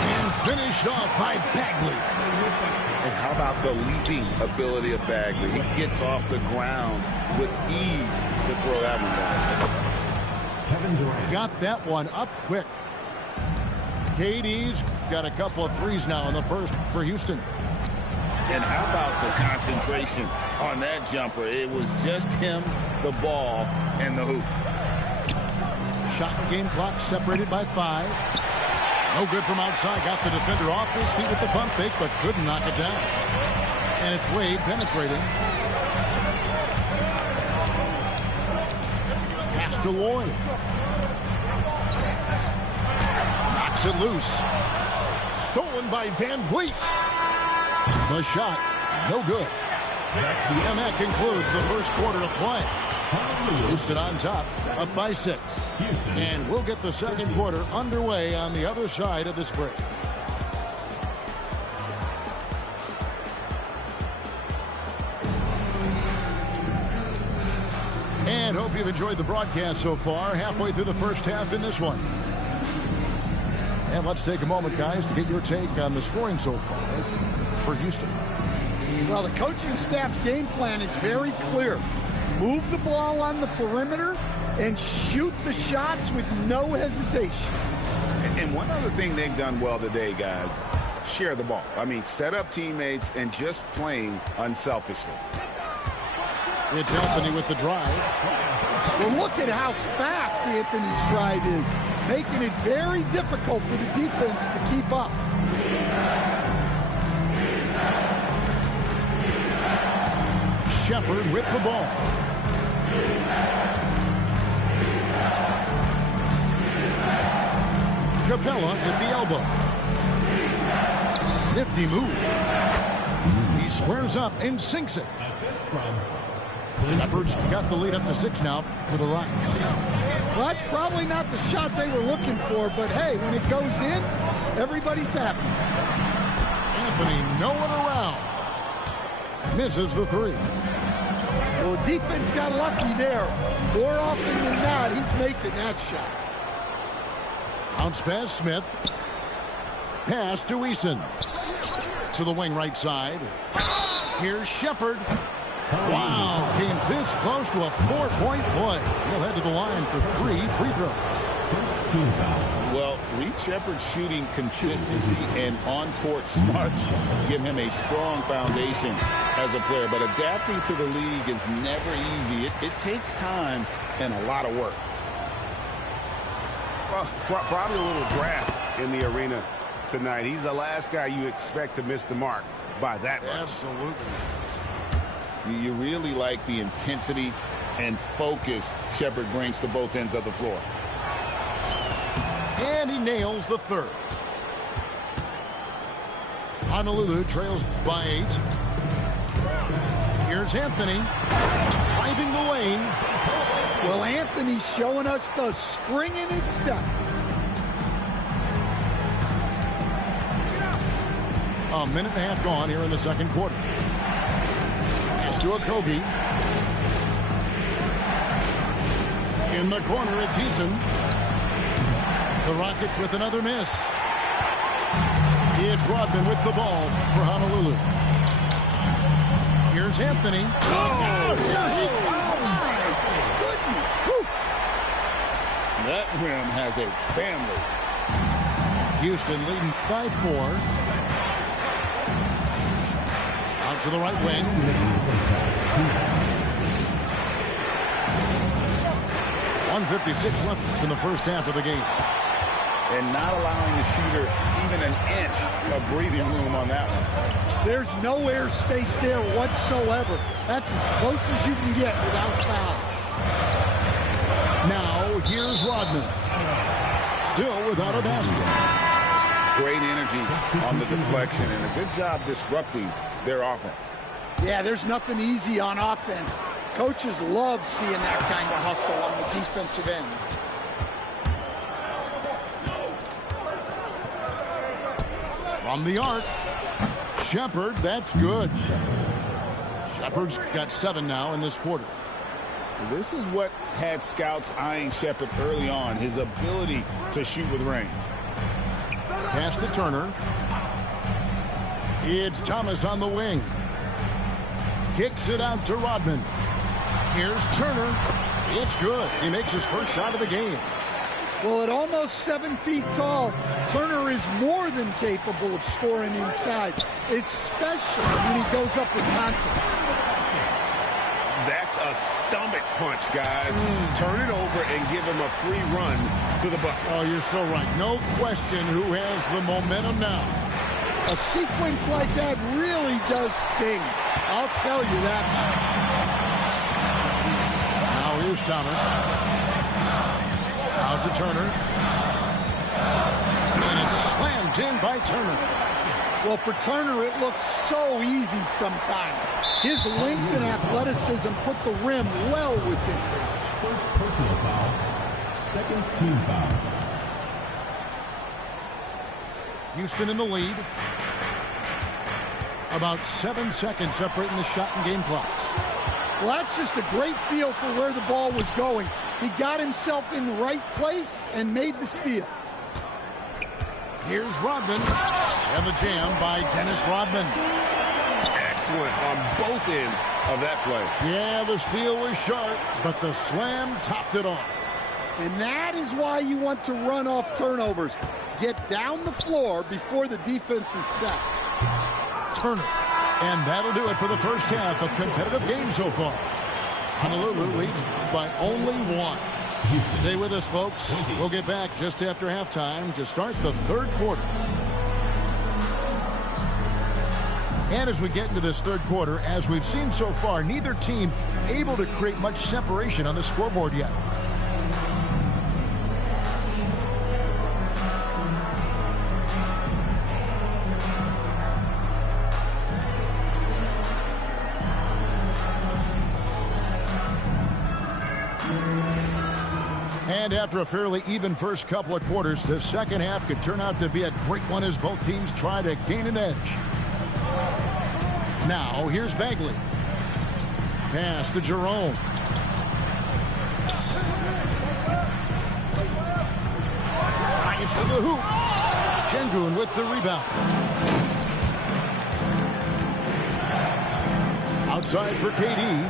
And finished off by Bagley. And how about the leaping ability of Bagley? He gets off the ground with ease to throw that one down. Kevin Durant. Got that one up quick. KD's got a couple of threes now in the first for Houston. And how about the concentration on that jumper? It was just him, the ball, and the hoop. Shot and game clock separated by 5. No good from outside. Got the defender off his feet with the pump fake, but couldn't knock it down. And it's Wade penetrating. Pass to Lloyd. Knocks it loose. Stolen by Van Vliet. The shot, no good. And that concludes the first quarter of play. Houston on top, up by 6. And we'll get the second quarter underway on the other side of this break. And hope you've enjoyed the broadcast so far. Halfway through the first half in this one. And let's take a moment, guys, to get your take on the scoring so far for Houston. Well, the coaching staff's game plan is very clear. Move the ball on the perimeter and shoot the shots with no hesitation. And one other thing they've done well today, guys, share the ball. I mean, set up teammates and just playing unselfishly. It's Anthony with the drive. Well, look at how fast Anthony's drive is, making it very difficult for the defense to keep up. Shepard with the ball. Capella at the elbow. Nifty move. He squares up and sinks it. Shepard's got the lead up to 6 now for the Rockets. Well, that's probably not the shot they were looking for, but hey, when it goes in, everybody's happy. Anthony nowhere around. Misses the 3. Well, defense got lucky there. More often than not, he's making that shot. Bounce pass, Smith. Pass to Eason. To the wing right side. Here's Shepard. Wow, came this close to a 4-point play. He'll head to the line for 3 free throws. Well, Reed Shepard's shooting consistency and on-court smarts give him a strong foundation as a player. But adapting to the league is never easy. It takes time and a lot of work. Well, probably a little draft in the arena tonight. He's the last guy you expect to miss the mark by that much. Absolutely. You really like the intensity and focus Shepard brings to both ends of the floor. And he nails the 3rd. Honolulu trails by 8. Here's Anthony. Driving the lane. Well, Anthony's showing us the spring in his step. A minute and a half gone here in the second quarter. It's to Okogie. In the corner, it's Eason. The Rockets with another miss. It's Rodman with the ball for Honolulu. Here's Anthony. Oh, here he comes. Goodness. Whew. That rim has a family. Houston leading by 4. Out to the right wing. 1:56 left in the first half of the game. And not allowing the shooter even an inch of breathing room on that one. There's no air space there whatsoever. That's as close as you can get without foul. Now, here's Rodman. Still without a basket. Great energy on the deflection and a good job disrupting their offense. Yeah, there's nothing easy on offense. Coaches love seeing that kind of hustle on the defensive end. From the arc. Shepard, that's good. Shepard's got 7 now in this quarter. This is what had scouts eyeing Shepard early on, his ability to shoot with range. Pass to Turner. It's Thomas on the wing. Kicks it out to Rodman. Here's Turner. It's good. He makes his first shot of the game. Well, at almost 7 feet tall, Turner is more than capable of scoring inside, especially when he goes up with confidence. That's a stomach punch, guys. Turn it over and give him a free run to the bucket. Oh, you're so right. No question who has the momentum now. A sequence like that really does sting. I'll tell you that. Now here's Thomas. Out to Turner. And it's slammed in by Turner. Well, for Turner, it looks so easy sometimes. His length and athleticism put the rim well within. First personal foul. Second team foul. Houston in the lead. About 7 seconds separating the shot and game clocks. Well, that's just a great feel for where the ball was going. He got himself in the right place and made the steal. Here's Rodman. And the jam by Dennis Rodman. excellent on both ends of that play. Yeah, the steal was sharp, but the slam topped it off. And that is why you want to run off turnovers. Get down the floor before the defense is set. Turner. And that'll do it for the first half. A competitive game so far. Honolulu leads by only one. Stay with us, folks. We'll get back just after halftime to start the third quarter. And as we get into this third quarter, as we've seen so far, neither team able to create much separation on the scoreboard yet. And after a fairly even first couple of quarters, the second half could turn out to be a great one as both teams try to gain an edge. Now, here's Bagley. Pass to Jerome. Nice to the hoop. Şengün with the rebound. Outside for KD.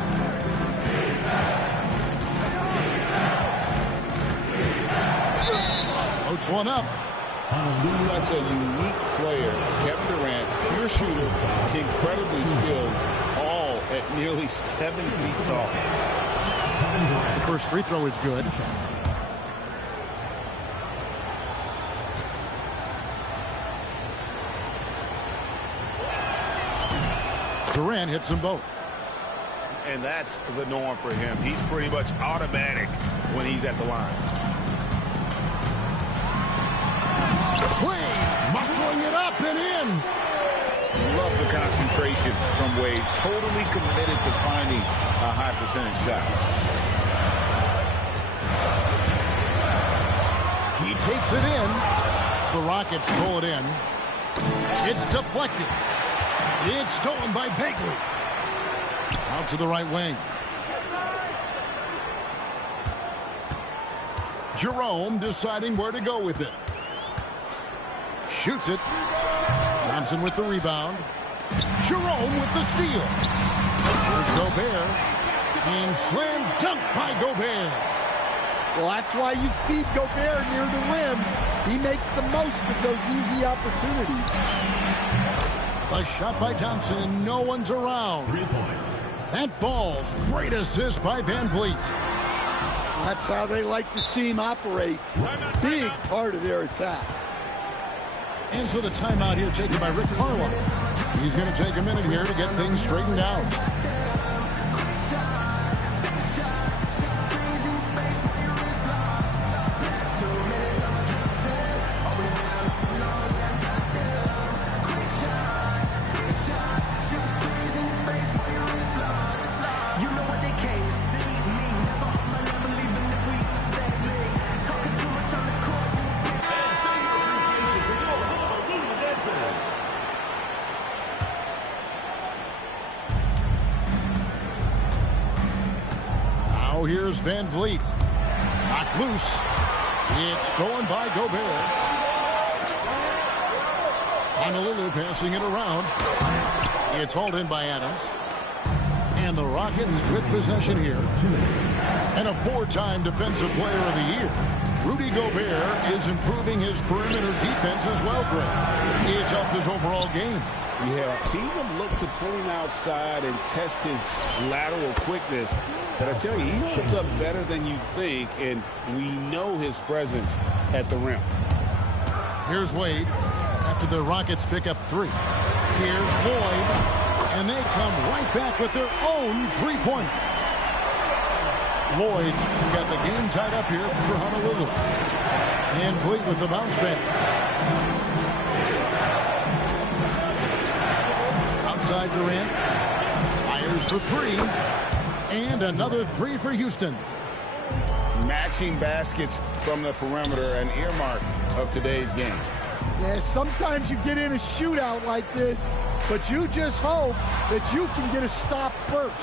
Floats one up. Such a unique player. Kevin Durant, pure shooter, incredibly skilled, all at nearly 7 feet tall. The first free throw is good. Durant hits them both. And that's the norm for him. He's pretty much automatic when he's at the line. Wade muscling it up and in. Love the concentration from Wade. Totally committed to finding a high percentage shot. He takes it in. The Rockets pull it in. It's deflected. It's stolen by Bagley. Out to the right wing. Jerome deciding where to go with it. Shoots it. Thompson with the rebound. Jerome with the steal. Here's Gobert. And slam dunk by Gobert. Well, that's why you feed Gobert near the rim. He makes the most of those easy opportunities. A shot by Thompson and no one's around. 3 points. That falls. Great assist by Van Vliet. That's how they like to see him operate. Big part of their attack. And so the timeout here taken by Rick Carlisle. He's going to take a minute here to get things straightened out. Here's Van Vliet. Knocked loose. It's stolen by Gobert. Honolulu passing it around. It's hauled in by Adams. And the Rockets with possession here. And a 4-time Defensive Player of the Year. Rudy Gobert is improving his perimeter defense as well, Greg. It's helped his overall game. Yeah, teams have looked to pull him outside and test his lateral quickness. But I tell you, he holds up better than you think, and we know his presence at the rim. Here's Wade after the Rockets pick up 3. Here's Lloyd, and they come right back with their own three-pointer. Lloyd's got the game tied up here for Honolulu. And Vliet with the bounce back. Outside Durant. Fires for 3. And another 3 for Houston. Matching baskets from the perimeter, an earmark of today's game. Yeah, sometimes you get in a shootout like this, but you just hope that you can get a stop first.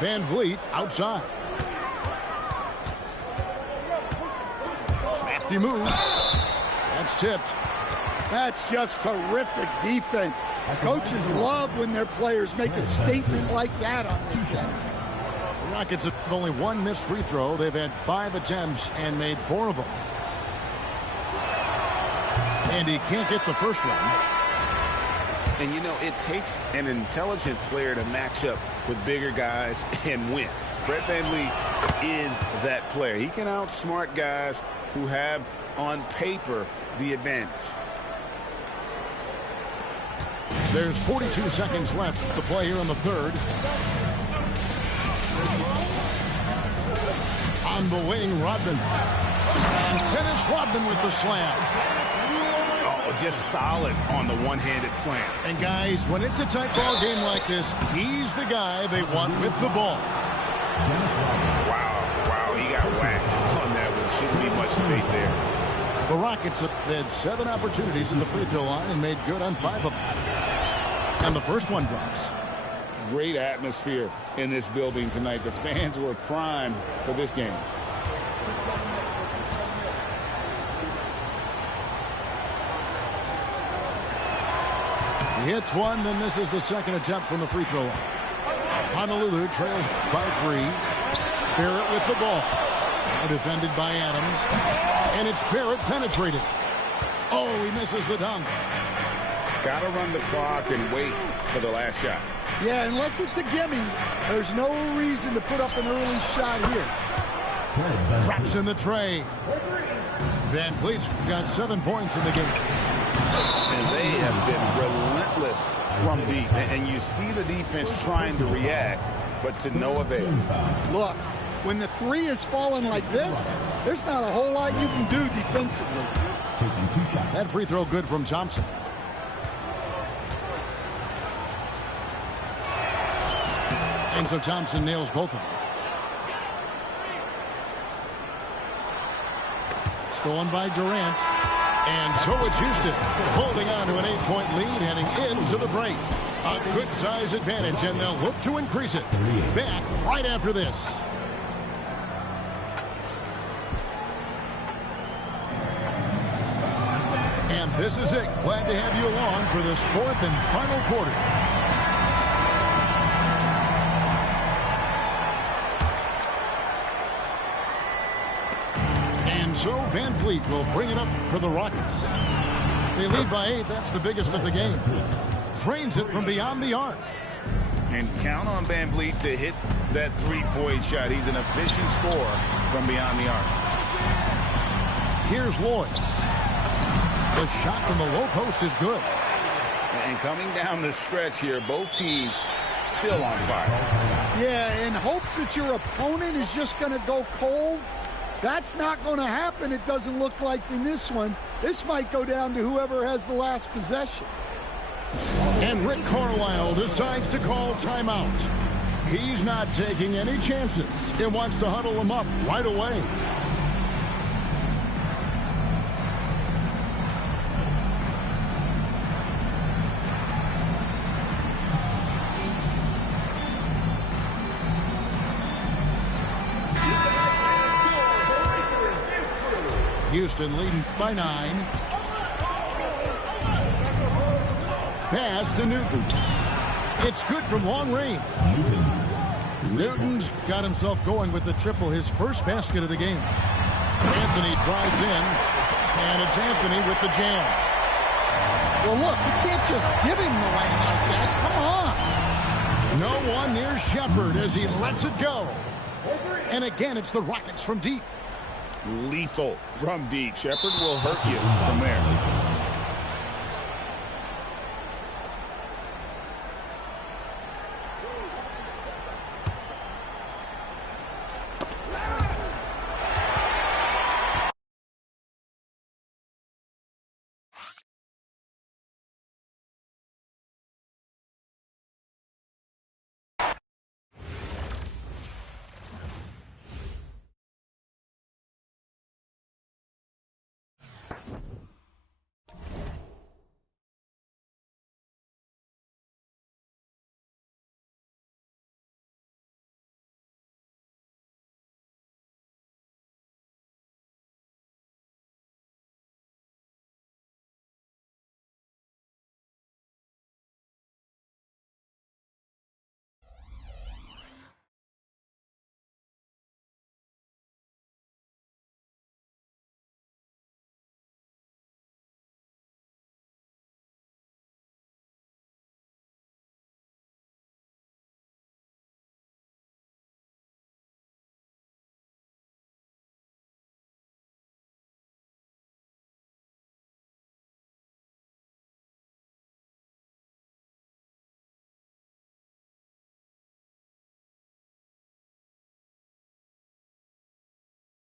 Van Vliet outside. Crafty move. That's tipped. That's just terrific defense. Coaches love when their players make a statement like that on this end. The Rockets have only one missed free throw. They've had 5 attempts and made 4 of them. And he can't get the first one. And, you know, it takes an intelligent player to match up with bigger guys and win. Fred VanVleet is that player. He can outsmart guys who have, on paper, the advantage. There's 42 seconds left to play here in the third. On the wing, Rodman. Dennis Rodman with the slam. Oh, just solid on the one-handed slam. And guys, when it's a tight ball game like this, he's the guy they want with the ball. Wow, he got whacked on that one. Shouldn't be much debate there. The Rockets have had 7 opportunities at the free throw line and made good on 5 of them. And the first one drops. Great atmosphere in this building tonight. The fans were primed for this game. He hits one, then misses the second attempt from the free throw line. Honolulu trails by 3. Barrett with the ball. Now defended by Adams. And it's Barrett penetrating. Oh, he misses the dunk. Got to run the clock and wait for the last shot. Yeah, unless it's a gimme, there's no reason to put up an early shot here. Traps in the tray. VanVleet's got 7 points in the game. And they have been relentless from deep. And you see the defense trying to react, but to no avail. Look, when the 3 is falling like this, there's not a whole lot you can do defensively. That free throw good from Thompson. And so Thompson nails both of them. Stolen by Durant. And so it's Houston holding on to an 8-point lead heading into the break. A good size advantage, and they'll look to increase it. Back right after this. And this is it. Glad to have you along for this 4th and final quarter. So VanVleet will bring it up for the Rockets. They lead by 8. That's the biggest of the game. Drains it from beyond the arc. And count on VanVleet to hit that 3-point shot. He's an efficient scorer from beyond the arc. Here's Lloyd. The shot from the low post is good. And coming down the stretch here, both teams still on fire. Yeah, in hopes that your opponent is just going to go cold. That's not going to happen, it doesn't look like, in this one. This might go down to whoever has the last possession. And Rick Carlisle decides to call timeout. He's not taking any chances. He wants to huddle them up right away. Houston leading by 9. Pass to Newton. It's good from long range. Newton's got himself going with the triple, his first basket of the game. Anthony drives in, and it's Anthony with the jam. Well, look, you can't just give him the lane like that. Come on. No one near Shepard as he lets it go. And again, it's the Rockets from deep. Lethal from deep. Shepard will hurt you from there.